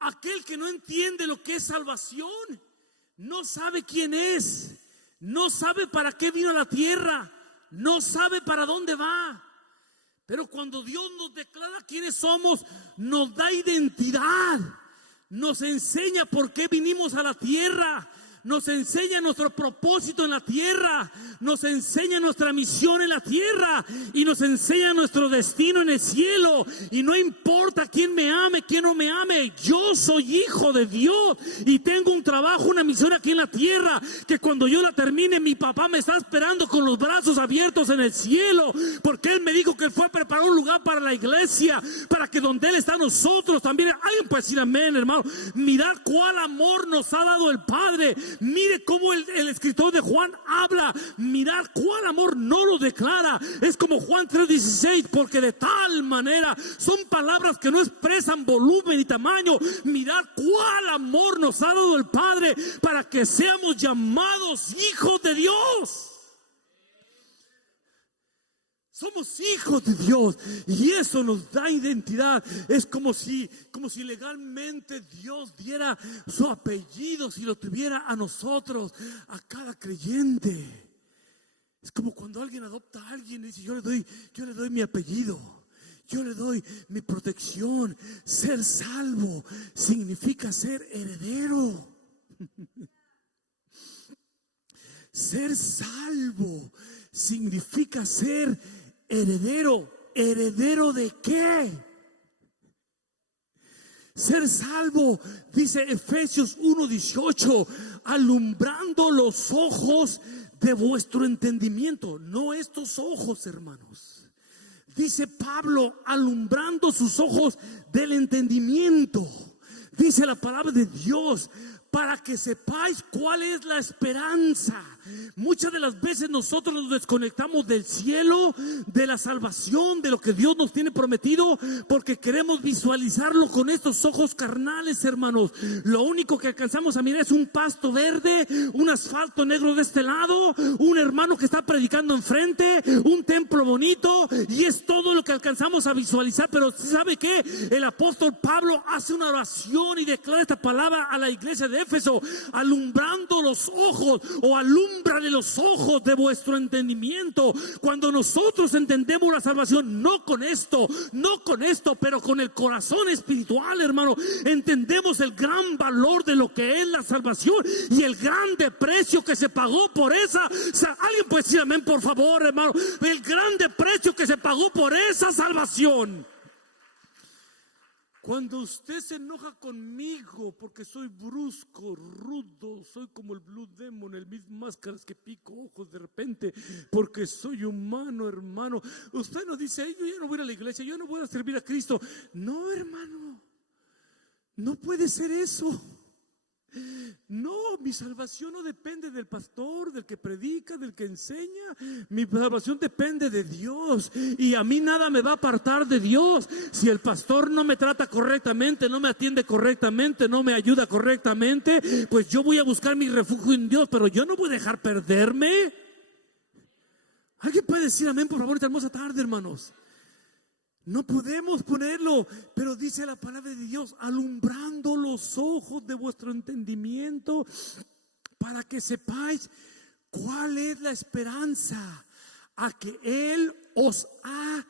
Aquel que no entiende lo que es salvación, no sabe quién es, no sabe para qué vino a la tierra, no sabe para dónde va. Pero cuando Dios nos declara quiénes somos, nos da identidad, nos enseña por qué vinimos a la tierra, nos enseña nuestro propósito en la tierra, nos enseña nuestra misión en la tierra y nos enseña nuestro destino en el cielo. Y no importa quién me ame, quién no me ame, yo soy hijo de Dios y tengo un trabajo, una misión aquí en la tierra, que cuando yo la termine, mi papá me está esperando con los brazos abiertos en el cielo, porque Él me dijo que Él fue a preparar un lugar para la iglesia, para que donde Él está nosotros también. Alguien puede decir amén, hermano. Mirad cuál amor nos ha dado el Padre. Mire cómo el escritor de Juan habla. Mirad cuál amor no lo declara. Es como Juan 3:16, porque de tal manera, son palabras que no expresan volumen y tamaño. Mirad cuál amor nos ha dado el Padre para que seamos llamados hijos de Dios. Somos hijos de Dios y eso nos da identidad. Es como si legalmente Dios diera su apellido, si lo tuviera a nosotros, a cada creyente. Es como cuando alguien adopta a alguien y dice: yo le doy mi apellido, yo le doy mi protección. Ser salvo significa ser heredero. Ser salvo significa ser heredero. ¿Heredero de qué? Ser salvo, dice Efesios 1:18, alumbrando los ojos de vuestro entendimiento. No estos ojos, hermanos. Dice Pablo, alumbrando sus ojos del entendimiento. Dice la palabra de Dios, para que sepáis cuál es la esperanza. Muchas de las veces nosotros nos desconectamos del cielo, de la salvación, de lo que Dios nos tiene prometido, porque queremos visualizarlo con estos ojos carnales, hermanos. Lo único que alcanzamos a mirar es un pasto verde, un asfalto negro de este lado, un hermano que está predicando enfrente, un templo bonito, y es todo lo que alcanzamos a visualizar. Pero ¿sabe qué? El apóstol Pablo hace una oración y declara esta palabra a la iglesia de Éfeso: alumbrando los ojos, o alúmbrale los ojos de vuestro entendimiento. Cuando nosotros entendemos la salvación, no con esto, pero con el corazón espiritual, hermano, entendemos el gran valor de lo que es la salvación y el grande precio que se pagó por esa. Alguien puede decir amén, por favor, hermano. El grande precio que se pagó por esa salvación. Cuando usted se enoja conmigo porque soy brusco, rudo, soy como el Blue Demon, el mismo máscaras que pico ojos de repente, porque soy humano, hermano. Usted no dice: yo ya no voy a la iglesia, yo no voy a servir a Cristo. No, hermano, no puede ser eso. No, mi salvación no depende del pastor, del que predica, del que enseña. Mi salvación depende de Dios, y a mí nada me va a apartar de Dios. Si el pastor no me trata correctamente, no me atiende correctamente, no me ayuda correctamente, pues yo voy a buscar mi refugio en Dios, pero yo no voy a dejar perderme. ¿Alguien puede decir amén, por favor, esta hermosa tarde, hermanos? No podemos ponerlo, pero dice la palabra de Dios: alumbrando los ojos de vuestro entendimiento, para que sepáis cuál es la esperanza a que Él os ha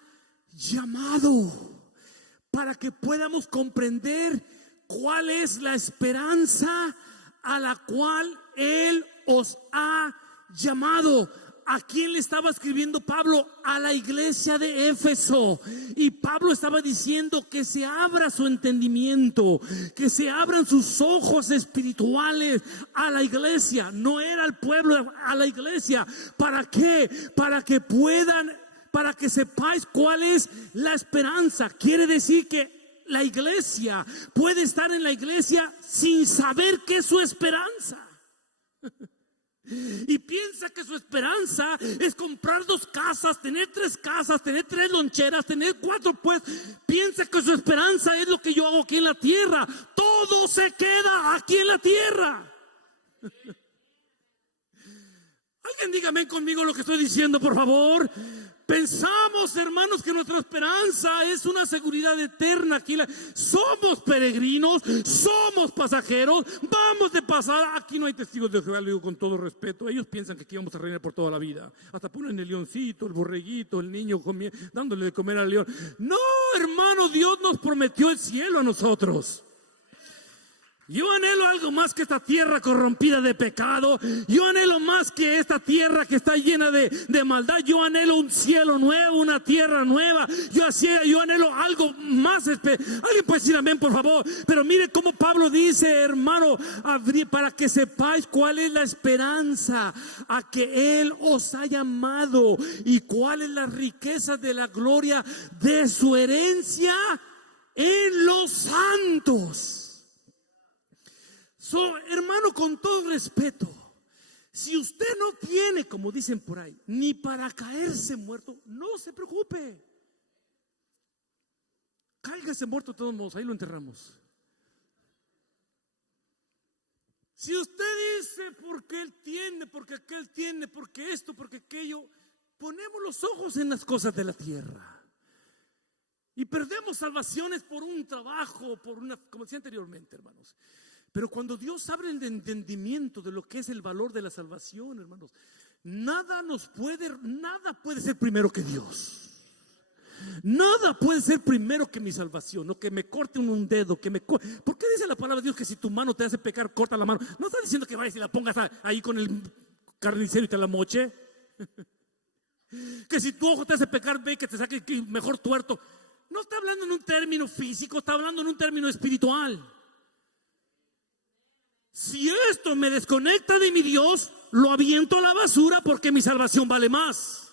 llamado, para que podamos comprender cuál es la esperanza a la cual Él os ha llamado. ¿A quién le estaba escribiendo Pablo? A la iglesia de Éfeso. Y Pablo estaba diciendo que se abra su entendimiento, que se abran sus ojos espirituales a la iglesia. No era al pueblo, a la iglesia. ¿Para qué? Para que sepáis cuál es la esperanza. Quiere decir que la iglesia puede estar en la iglesia sin saber qué es su esperanza. Y piensa que su esperanza es comprar 2 casas, tener 3 casas, tener 3 loncheras, tener 4 pues. Piensa que su esperanza es lo que yo hago aquí en la tierra. Todo se queda aquí en la tierra. Alguien dígame conmigo lo que estoy diciendo, por favor. Pensamos, hermanos, que nuestra esperanza es una seguridad eterna. Aquí somos peregrinos, somos pasajeros, vamos de pasada. Aquí no hay testigos de Jehová, lo digo con todo respeto. Ellos piensan que aquí vamos a reinar por toda la vida. Hasta ponen el leoncito, el borreguito, el niño dándole de comer al león. No, hermano, Dios nos prometió el cielo a nosotros. Yo anhelo algo más que esta tierra corrompida de pecado. Yo anhelo más que esta tierra que está llena de maldad. Yo anhelo un cielo nuevo, una tierra nueva. Yo anhelo algo más. Alguien puede decir amén, por favor. Pero mire cómo Pablo dice, hermano, para que sepáis cuál es la esperanza a que Él os ha llamado y cuál es la riqueza de la gloria de su herencia en los santos. Hermano, con todo respeto, si usted no tiene, como dicen por ahí, ni para caerse muerto, no se preocupe. Cáigase muerto de todos modos, ahí lo enterramos. Si usted dice porque él tiene, porque aquel tiene, porque esto, porque aquello, ponemos los ojos en las cosas de la tierra y perdemos salvaciones por un trabajo, como decía anteriormente, hermanos. Pero cuando Dios abre el entendimiento de lo que es el valor de la salvación, hermanos, nada puede ser primero que Dios. Nada puede ser primero que mi salvación, no que me corte un dedo, ¿Por qué dice la palabra de Dios que si tu mano te hace pecar, corta la mano? No está diciendo que vayas y la pongas ahí con el carnicero y te la moche. Que si tu ojo te hace pecar, ve que te saque mejor tuerto. No está hablando en un término físico, está hablando en un término espiritual. Si esto me desconecta de mi Dios, lo aviento a la basura porque mi salvación vale más.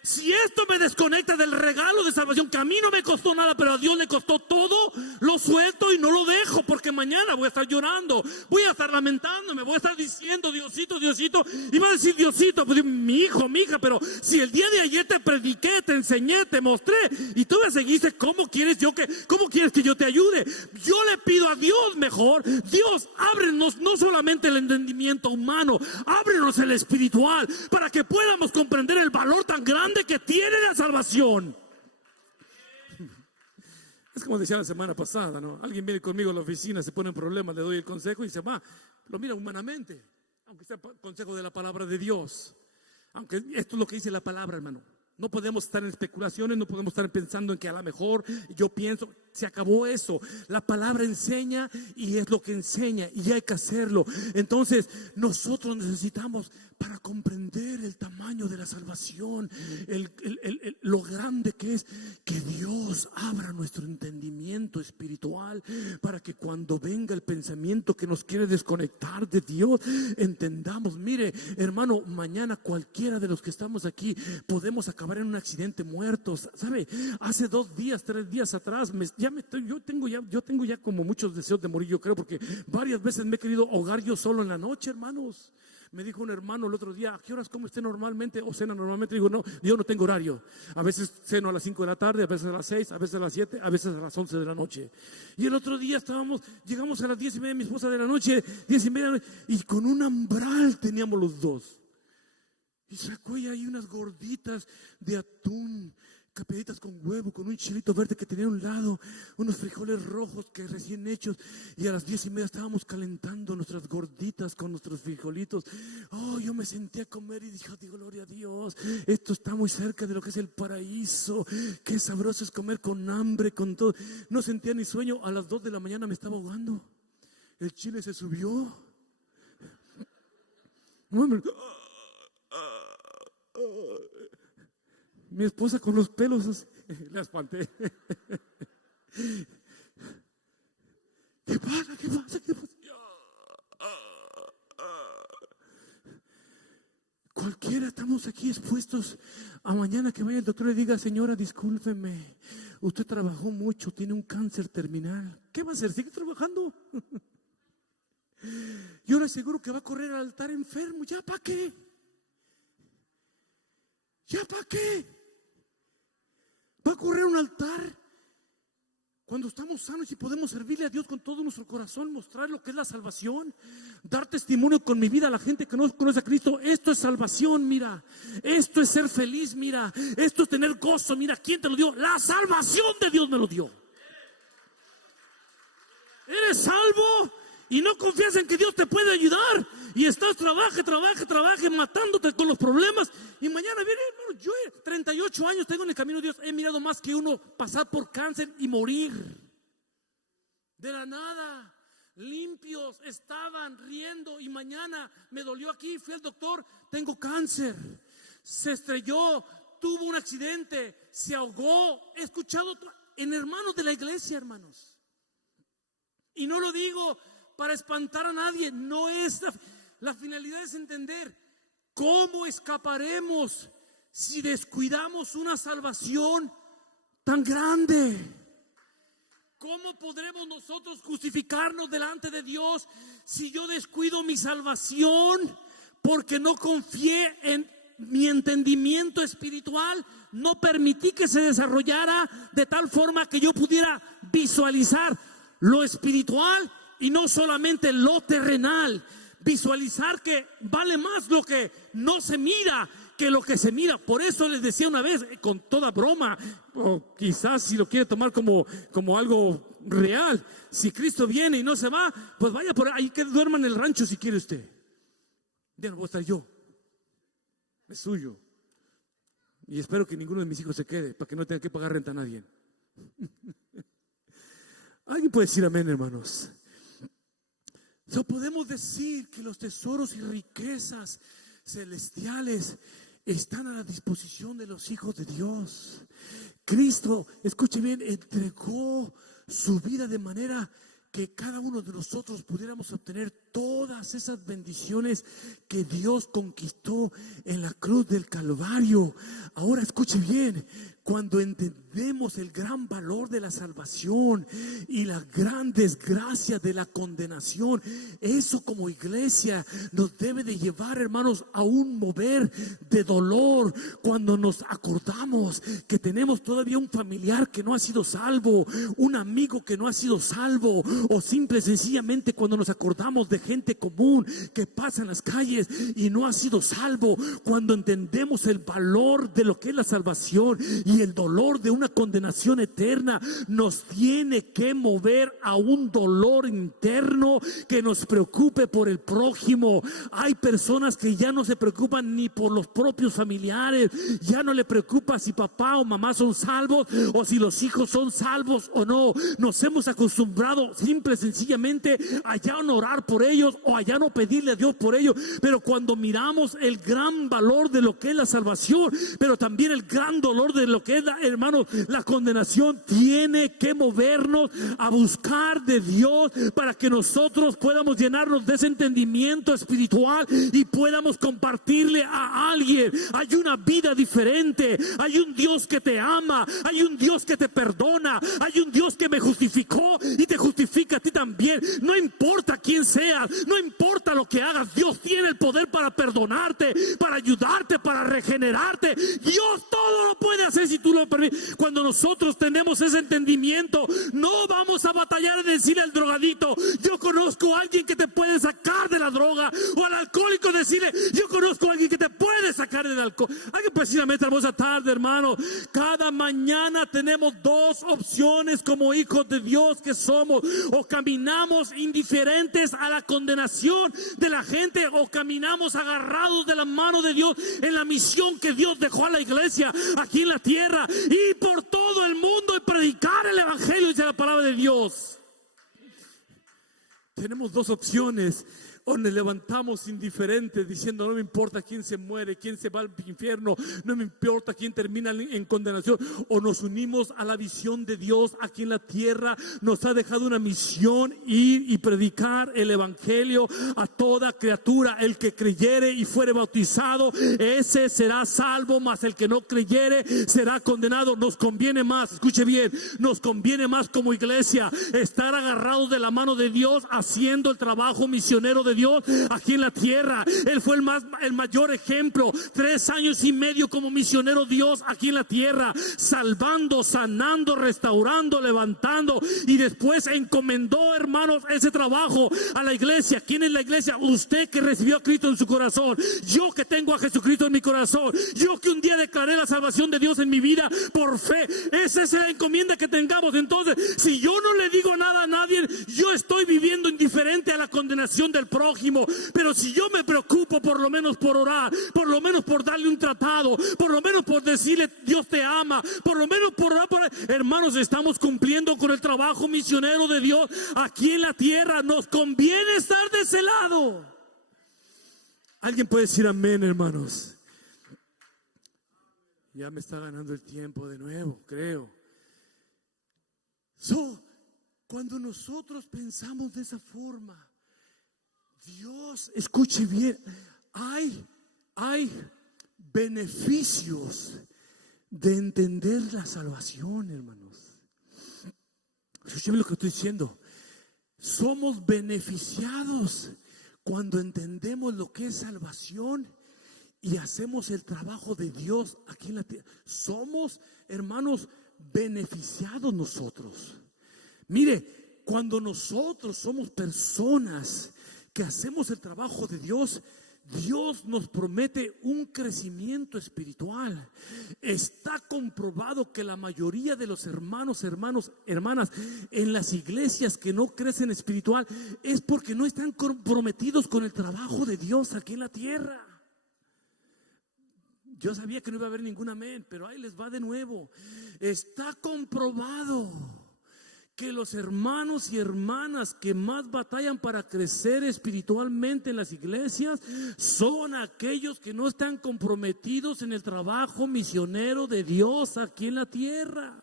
Si esto me desconecta del regalo de salvación, que a mí no me costó nada, pero a Dios le costó todo, lo suelto y no lo dejo, porque mañana voy a estar llorando, voy a estar lamentándome, voy a estar diciendo, Diosito, Diosito, y va a decir Diosito, pues mi hijo, mi hija, pero si el día de ayer te prediqué, te enseñé, te mostré, y tú me seguiste, ¿cómo quieres que yo te ayude? Yo le pido a Dios mejor, Dios, ábrenos no solamente el entendimiento humano, ábrenos el espiritual, para que podamos comprender el valor tan grande que tiene la salvación. Es como decía la semana pasada, ¿no? Alguien viene conmigo a la oficina, se pone en problemas, le doy el consejo y se va, lo mira humanamente, aunque sea consejo de la palabra de Dios, aunque esto es lo que dice la palabra, hermano. No podemos estar en especulaciones, no podemos estar pensando en que a lo mejor yo pienso, se acabó eso. La palabra enseña y es lo que enseña y hay que hacerlo. Entonces nosotros necesitamos, para comprender el tamaño de la salvación, lo grande que es, que Dios abra nuestro entendimiento espiritual para que cuando venga el pensamiento que nos quiere desconectar de Dios, entendamos. Mire, hermano, mañana cualquiera de los que estamos aquí podemos acabar en un accidente muertos. ¿Sabe? Hace 2 días, 3 días atrás, yo tengo ya como muchos deseos de morir, yo creo, porque varias veces me he querido ahogar yo solo en la noche, hermanos. Me dijo un hermano el otro día, ¿a qué horas come usted normalmente o cena normalmente? Digo, no, yo no tengo horario. A veces ceno a las 5 de la tarde, a veces a las 6, a veces a las 7, a veces a las 11 de la noche. Y el otro día llegamos a las 10:30, mi esposa de la noche, 10:30, y con un hambral teníamos los dos. Y sacó ella ahí unas gorditas de atún, capeditas con huevo, con un chilito verde que tenía a un lado, unos frijoles rojos que recién hechos, y a las 10:30 estábamos calentando nuestras gorditas con nuestros frijolitos. Oh, yo me senté a comer y dije, oh, gloria a Dios, esto está muy cerca de lo que es el paraíso, qué sabroso es comer con hambre, con todo. No sentía ni sueño, a las 2 de la mañana me estaba ahogando, el chile se subió. Mi esposa con los pelos así, la espanté. ¿Qué pasa? ¿Qué pasa? ¿Qué pasa? Cualquiera estamos aquí expuestos a mañana que vaya el doctor y le diga, señora, discúlpeme, usted trabajó mucho, tiene un cáncer terminal. ¿Qué va a hacer? ¿Sigue trabajando? Yo le aseguro que va a correr al altar enfermo. ¿Ya para qué? ¿Ya para qué? Va a correr un altar Cuando estamos sanos y podemos servirle a Dios con todo nuestro corazón, mostrar lo que es la salvación, dar testimonio con mi vida a la gente que no conoce a Cristo. Esto es salvación, mira. Esto es ser feliz, mira. Esto es tener gozo, mira. ¿Quién te lo dio? La salvación de Dios me lo dio. Eres salvo y no confías en que Dios te puede ayudar. Y estás trabaje matándote con los problemas. Y mañana viene, hermano, yo 38 años tengo en el camino de Dios. He mirado más que uno pasar por cáncer y morir. De la nada, limpios, estaban riendo. Y mañana me dolió aquí, fui al doctor, tengo cáncer. Se estrelló, tuvo un accidente, se ahogó. He escuchado en hermanos de la iglesia, hermanos. Y no lo digo para espantar a nadie. No es la finalidad, es entender cómo escaparemos si descuidamos una salvación tan grande. ¿Cómo podremos nosotros justificarnos delante de Dios si yo descuido mi salvación porque no confié en mi entendimiento espiritual? No permití que se desarrollara de tal forma que yo pudiera visualizar lo espiritual y no solamente lo terrenal. Visualizar que vale más lo que no se mira que lo que se mira. Por eso les decía una vez, con toda broma, o quizás si lo quiere tomar como algo real, si Cristo viene y no se va, pues vaya por ahí, que duerma en el rancho si quiere usted. Ya no voy a estar yo, es suyo. Y espero que ninguno de mis hijos se quede para que no tenga que pagar renta a nadie. ¿Alguien puede decir amén, hermanos? Podemos decir que los tesoros y riquezas celestiales están a la disposición de los hijos de Dios. Cristo, escuche bien, entregó su vida de manera que cada uno de nosotros pudiéramos obtener todas esas bendiciones que Dios conquistó en la cruz del Calvario. Ahora escuche bien, cuando entendemos el gran valor de la salvación y la gran desgracia de la condenación, eso como iglesia nos debe de llevar, hermanos, a un mover de dolor cuando nos acordamos que tenemos todavía un familiar que no ha sido salvo, un amigo que no ha sido salvo, o simple y sencillamente cuando nos acordamos de gente común que pasa en las calles y no ha sido salvo. Cuando entendemos el valor de lo que es la salvación y el dolor de una condenación eterna, nos tiene que mover a un dolor interno que nos preocupe por el prójimo. Hay personas que ya no se preocupan ni por los propios familiares, ya no le preocupa si papá o mamá son salvos o si los hijos son salvos o no. Nos hemos acostumbrado simple y sencillamente a ya no orar por ellos o a ya no pedirle a Dios por ellos. Pero cuando miramos el gran valor de lo que es la salvación, pero también el gran dolor de lo que es hermanos, la condenación, tiene que movernos a buscar de Dios para que nosotros podamos llenarnos de ese entendimiento espiritual y podamos compartirle a alguien. Hay una vida diferente, hay un Dios que te ama, hay un Dios que te perdona, hay un Dios que me justificó y te justifica a ti también. No importa quién seas, no importa lo que hagas, Dios tiene el poder para perdonarte, para ayudarte, para regenerarte. Dios todo lo puede hacer si tú lo permites. Cuando nosotros tenemos ese entendimiento, no vamos a batallar en decirle al drogadito: yo conozco a alguien que te puede sacar de la droga, o al alcohólico decirle: yo conozco a alguien que te puede sacar del alcohol. Alguien puede decir: amén, hermosa tarde, hermano. Cada mañana tenemos dos opciones como hijos de Dios que somos: o caminamos indiferentes a la condenación de la gente, o caminamos agarrados de la mano de Dios en la misión que Dios dejó a la iglesia aquí en la tierra, y por todo el mundo y predicar el evangelio, dice la palabra de Dios. Tenemos dos opciones: o nos levantamos indiferentes diciendo: no me importa quién se muere, quién se va al infierno, no me importa quién termina en condenación. O nos unimos a la visión de Dios aquí en la tierra. Nos ha dejado una misión: ir y predicar el evangelio a toda criatura. El que creyere y fuere bautizado, ese será salvo, mas el que no creyere será condenado. Nos conviene más, escuche bien, nos conviene más como iglesia estar agarrados de la mano de Dios, haciendo el trabajo misionero de Dios aquí en la tierra. Él fue el mayor ejemplo. 3 años y medio como misionero Dios aquí en la tierra, salvando, sanando, restaurando, levantando, y después encomendó, hermanos, ese trabajo a la iglesia. ¿Quién es la iglesia? Usted que recibió a Cristo en su corazón, yo que tengo a Jesucristo en mi corazón, yo que un día declaré la salvación de Dios en mi vida por fe. Esa es la encomienda que tengamos. Entonces, si yo no le digo nada a nadie, yo estoy viviendo indiferente a la condenación del prójimo. Pero si yo me preocupo por lo menos por orar, por lo menos por darle un tratado, por lo menos por decirle Dios te ama, por lo menos por orar por él, hermanos, estamos cumpliendo con el trabajo misionero de Dios aquí en la tierra. Nos conviene estar de ese lado. ¿Alguien puede decir amén, hermanos? Ya me está ganando el tiempo de nuevo, creo. Cuando nosotros pensamos de esa forma, Dios, escuche bien, hay beneficios de entender la salvación, hermanos. Escúcheme lo que estoy diciendo. Somos beneficiados cuando entendemos lo que es salvación y hacemos el trabajo de Dios aquí en la tierra. Somos, hermanos, beneficiados nosotros. Mire, cuando nosotros somos personas que hacemos el trabajo de Dios, Dios nos promete un crecimiento espiritual. Está comprobado que la mayoría de los hermanas en las iglesias que no crecen espiritual es porque no están comprometidos con el trabajo de Dios aquí en la tierra. Yo sabía que no iba a haber ningún amén, pero ahí les va de nuevo. Está comprobado que los hermanos y hermanas que más batallan para crecer espiritualmente en las iglesias son aquellos que no están comprometidos en el trabajo misionero de Dios aquí en la tierra.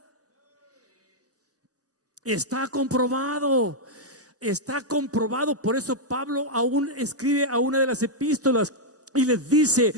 Está comprobado. Está comprobado. Por eso Pablo aún escribe a una de las epístolas y les dice: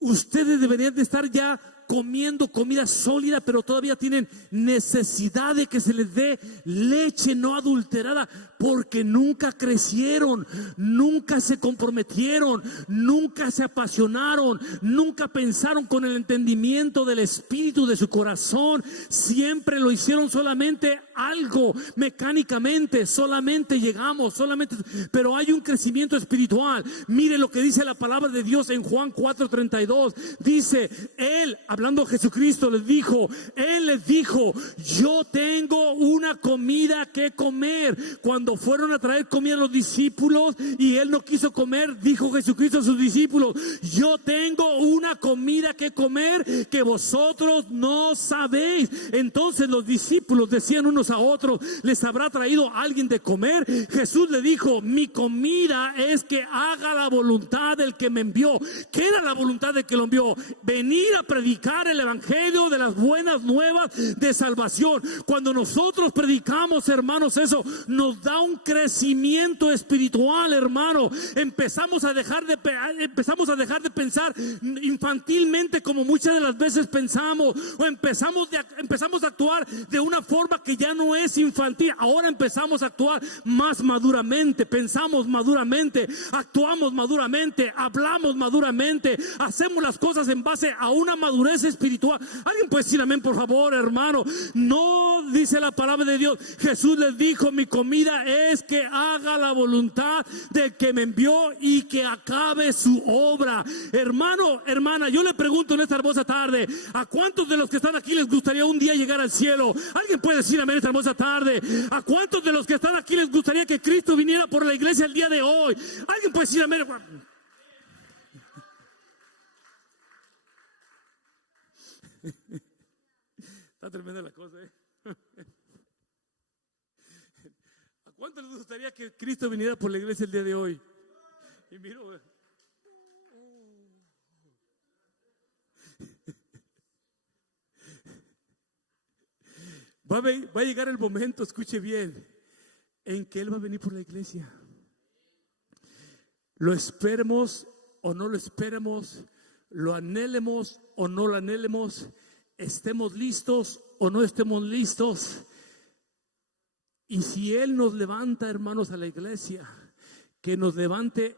ustedes deberían de estar ya comiendo comida sólida, pero todavía tienen necesidad de que se les dé leche no adulterada, porque nunca crecieron, nunca se comprometieron, nunca se apasionaron, nunca pensaron con el entendimiento del espíritu de su corazón. Siempre lo hicieron solamente algo mecánicamente, solamente llegamos, pero hay un crecimiento espiritual. Mire lo que dice la palabra de Dios en Juan 4:32. Dice, Él, hablando a Jesucristo, Él les dijo: yo tengo una comida que comer. Cuando fueron a traer comida a los discípulos y Él no quiso comer, dijo Jesucristo a sus discípulos: yo tengo una comida que comer que vosotros no sabéis. Entonces los discípulos decían unos a otros: ¿les habrá traído alguien de comer? Jesús le dijo: mi comida es que haga la voluntad del que me envió. ¿Qué era la voluntad del que lo envió? Venir a predicar el evangelio de las buenas nuevas de salvación. Cuando nosotros predicamos, hermanos, eso nos da un crecimiento espiritual, hermano. Empezamos a dejar de pensar infantilmente como muchas de las veces pensamos, o empezamos a actuar de una forma que ya no es infantil. Ahora empezamos a actuar más maduramente, pensamos maduramente, actuamos maduramente, hablamos maduramente, hacemos las cosas en base a una madurez espiritual. ¿Alguien puede decir amén, por favor, hermano? No, dice la palabra de Dios, Jesús les dijo: mi comida es que haga la voluntad del que me envió y que acabe su obra. Hermano, hermana, yo le pregunto en esta hermosa tarde: ¿a cuántos de los que están aquí les gustaría un día llegar al cielo? ¿Alguien puede decir amén esta hermosa tarde? ¿A cuántos de los que están aquí les gustaría que Cristo viniera por la iglesia el día de hoy? ¿Alguien puede decir amén? Está tremenda la cosa, ¿eh? ¿A cuántos les gustaría que Cristo viniera por la iglesia el día de hoy? Y miro, va a llegar el momento, escuche bien, en que Él va a venir por la iglesia. Lo esperemos o no lo esperemos, lo anhelemos o no lo anhelemos, estemos listos o no estemos listos. Y si Él nos levanta, hermanos, a la iglesia, que nos levante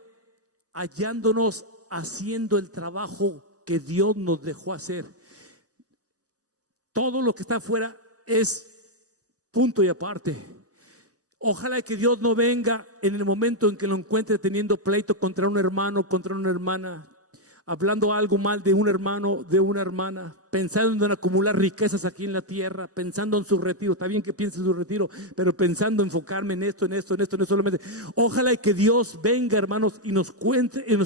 hallándonos haciendo el trabajo que Dios nos dejó hacer. Todo lo que está afuera es punto y aparte. Ojalá que Dios no venga en el momento en que lo encuentre teniendo pleito contra un hermano, contra una hermana, hablando algo mal de un hermano, de una hermana, pensando en acumular riquezas aquí en la tierra, pensando en su retiro. Está bien que piense en su retiro, pero pensando en enfocarme en esto solamente. Ojalá que Dios venga, hermanos, y nos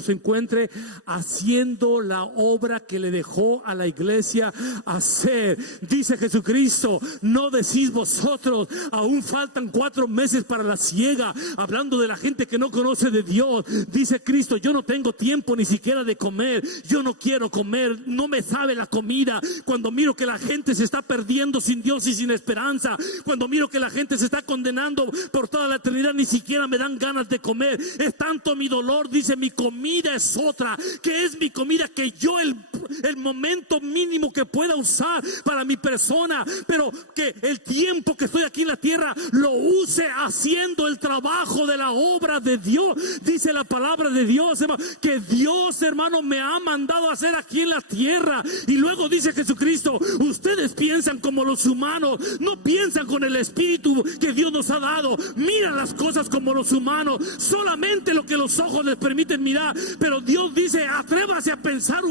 encuentre haciendo la obra que le dejó a la iglesia hacer. Dice Jesucristo: no decís vosotros, aún faltan 4 meses para la siega. Hablando de la gente que no conoce de Dios, dice Cristo: yo no tengo tiempo ni siquiera de comer, yo no quiero comer, no me sabe la comida. Cuando miro que la gente se está perdiendo sin Dios y sin esperanza, cuando miro que la gente se está condenando por toda la eternidad, ni siquiera me dan ganas de comer. Es tanto mi dolor, dice: mi comida es otra. ¿Qué es mi comida? Que yo el momento mínimo que pueda usar para mi persona, pero que el tiempo que estoy aquí en la tierra lo use haciendo el trabajo de la obra de Dios. Dice la palabra de Dios, hermano, que Dios, hermano, me ha mandado a hacer aquí en la tierra. Y luego dice Jesucristo: ustedes piensan como los humanos, no piensan con el espíritu que Dios nos ha dado. Miran las cosas como los humanos, solamente lo que los ojos les permiten mirar. Pero Dios dice: atrévase a pensar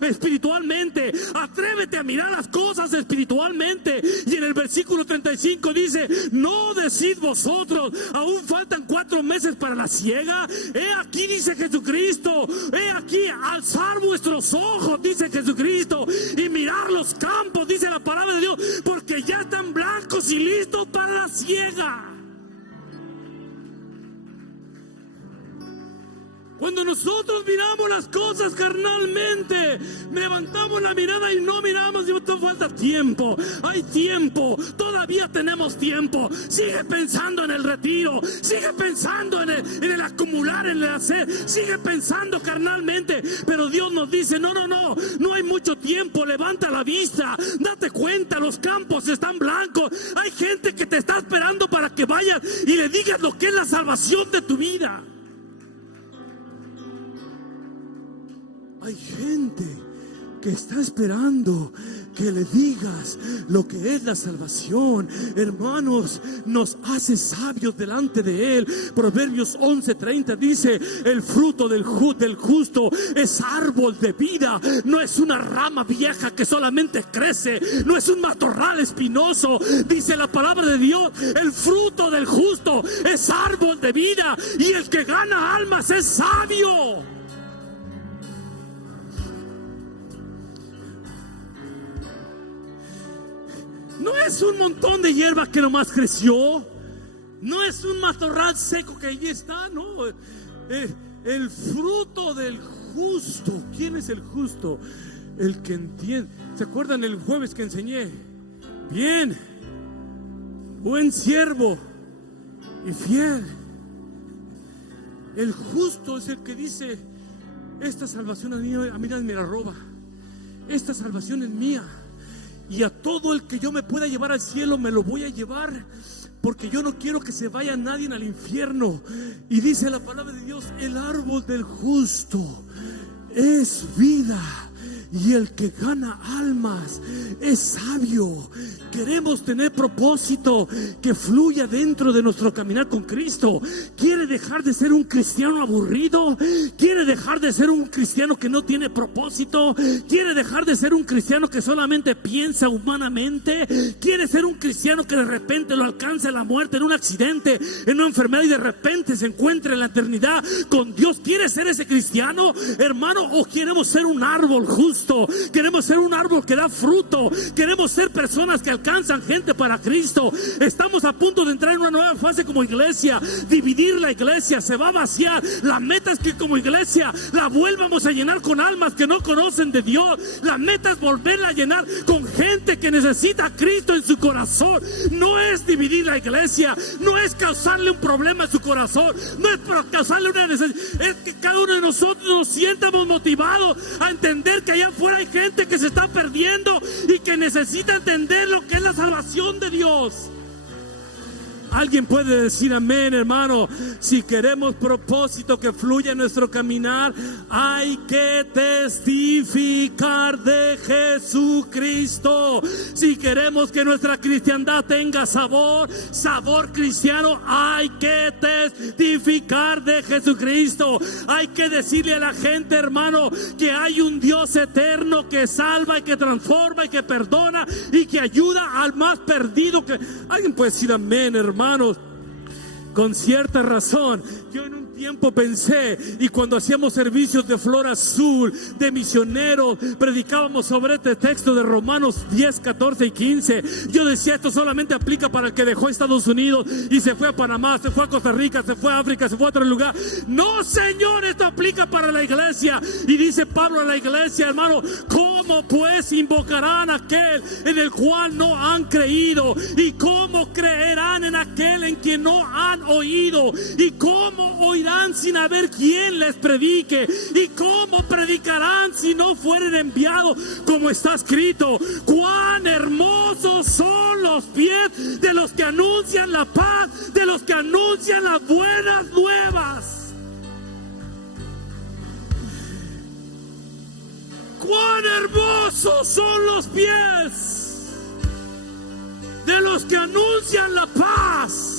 espiritualmente, atrévete a mirar las cosas espiritualmente. Y en el versículo 35 dice: no decid vosotros, aún faltan 4 meses para la siega. He aquí, dice Jesucristo, he aquí, alzar vuestros ojos, dice Jesucristo, y mirar los campos, dice la palabra de Dios, porque ya están blancos y listos para la siega. Cuando nosotros miramos las cosas carnalmente, levantamos la mirada y no miramos, y falta tiempo, hay tiempo, todavía tenemos tiempo. Sigue pensando en el retiro, sigue pensando en el acumular, en el hacer, sigue pensando carnalmente. Pero Dios nos dice: no hay mucho tiempo. Levanta la vista, date cuenta, los campos están blancos. Hay gente que te está esperando para que vayas y le digas lo que es la salvación de tu vida. Hay gente que está esperando que le digas lo que es la salvación. Hermanos, nos hace sabios delante de Él. Proverbios 11:30 dice: el fruto del justo es árbol de vida. No es una rama vieja que solamente crece, no es un matorral espinoso. Dice la palabra de Dios: el fruto del justo es árbol de vida, y el que gana almas es sabio. No es un montón de hierba que nomás creció, no es un matorral seco que allí está, no. El fruto del justo. ¿Quién es el justo? El que entiende. ¿Se acuerdan el jueves que enseñé? Bien, buen siervo y fiel. El justo es el que dice: esta salvación a mí nadie me la roba, esta salvación es mía. Y a todo el que yo me pueda llevar al cielo me lo voy a llevar, porque yo no quiero que se vaya nadie al infierno. Y dice la palabra de Dios: el árbol del justo es vida, y el que gana almas es sabio. Queremos tener propósito que fluya dentro de nuestro caminar con Cristo. ¿Quiere dejar de ser un cristiano aburrido? ¿Quiere dejar de ser un cristiano que no tiene propósito? ¿Quiere dejar de ser un cristiano que solamente piensa humanamente? ¿Quiere ser un cristiano que de repente lo alcance la muerte en un accidente, en una enfermedad, y de repente se encuentre en la eternidad con Dios? ¿Quiere ser ese cristiano, hermano? ¿O queremos ser un árbol justo? Queremos ser un árbol que da fruto. Queremos ser personas que alcanzan gente para Cristo. Estamos a punto de entrar en una nueva fase como iglesia. Dividir la iglesia, se va a vaciar. La meta es que como iglesia la vuelvamos a llenar con almas que no conocen de Dios. La meta es volverla a llenar con gente que necesita a Cristo en su corazón. No es dividir la iglesia, no es causarle un problema en su corazón, no es causarle una necesidad. Es que cada uno de nosotros nos sientamos motivados a entender que allá afuera hay gente que se está perdiendo y que necesita entender lo que es la salvación de Dios. Alguien puede decir amén, hermano. Si queremos propósito que fluya en nuestro caminar, hay que testificar de Jesucristo. Si queremos que nuestra cristiandad tenga sabor cristiano, hay que testificar de Jesucristo. Hay que decirle a la gente, hermano, que hay un Dios eterno que salva y que transforma y que perdona y que ayuda al más perdido. Alguien puede decir amén, hermanos. Con cierta razón, yo en un tiempo pensé, y cuando hacíamos servicios de Flor Azul, de misioneros, predicábamos sobre este texto de Romanos 10, 14 y 15. Yo decía, esto solamente aplica para el que dejó Estados Unidos y se fue a Panamá, se fue a Costa Rica, se fue a África, se fue a otro lugar. No, Señor, esto aplica para la iglesia. Y dice Pablo a la iglesia, hermano, ¿cómo pues invocarán a aquel en el cual no han creído? ¿Y cómo creerán en aquel en quien no han oído? ¿Y cómo oirán sin haber quien les predique? ¿Y cómo predicarán si no fueren enviados? Como está escrito, cuán hermosos son los pies de los que anuncian la paz, de los que anuncian las buenas nuevas. Cuán hermosos son los pies de los que anuncian la paz,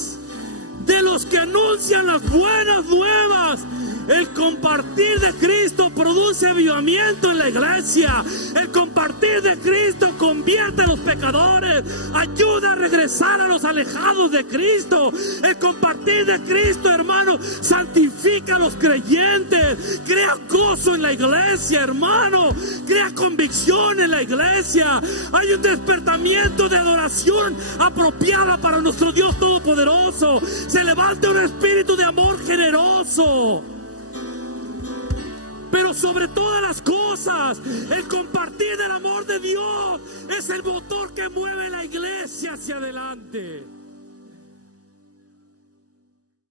de los que anuncian las buenas nuevas. El compartir de Cristo produce avivamiento en la iglesia. El compartir de Cristo convierte a los pecadores, ayuda a regresar a los alejados de Cristo. El compartir de Cristo, hermano, santifica a los creyentes, crea gozo en la iglesia, hermano, crea convicción en la iglesia. Hay un despertamiento de adoración apropiada para nuestro Dios Todopoderoso. Se levanta un espíritu de amor generoso. Pero sobre todas las cosas, el compartir del amor de Dios es el motor que mueve la iglesia hacia adelante.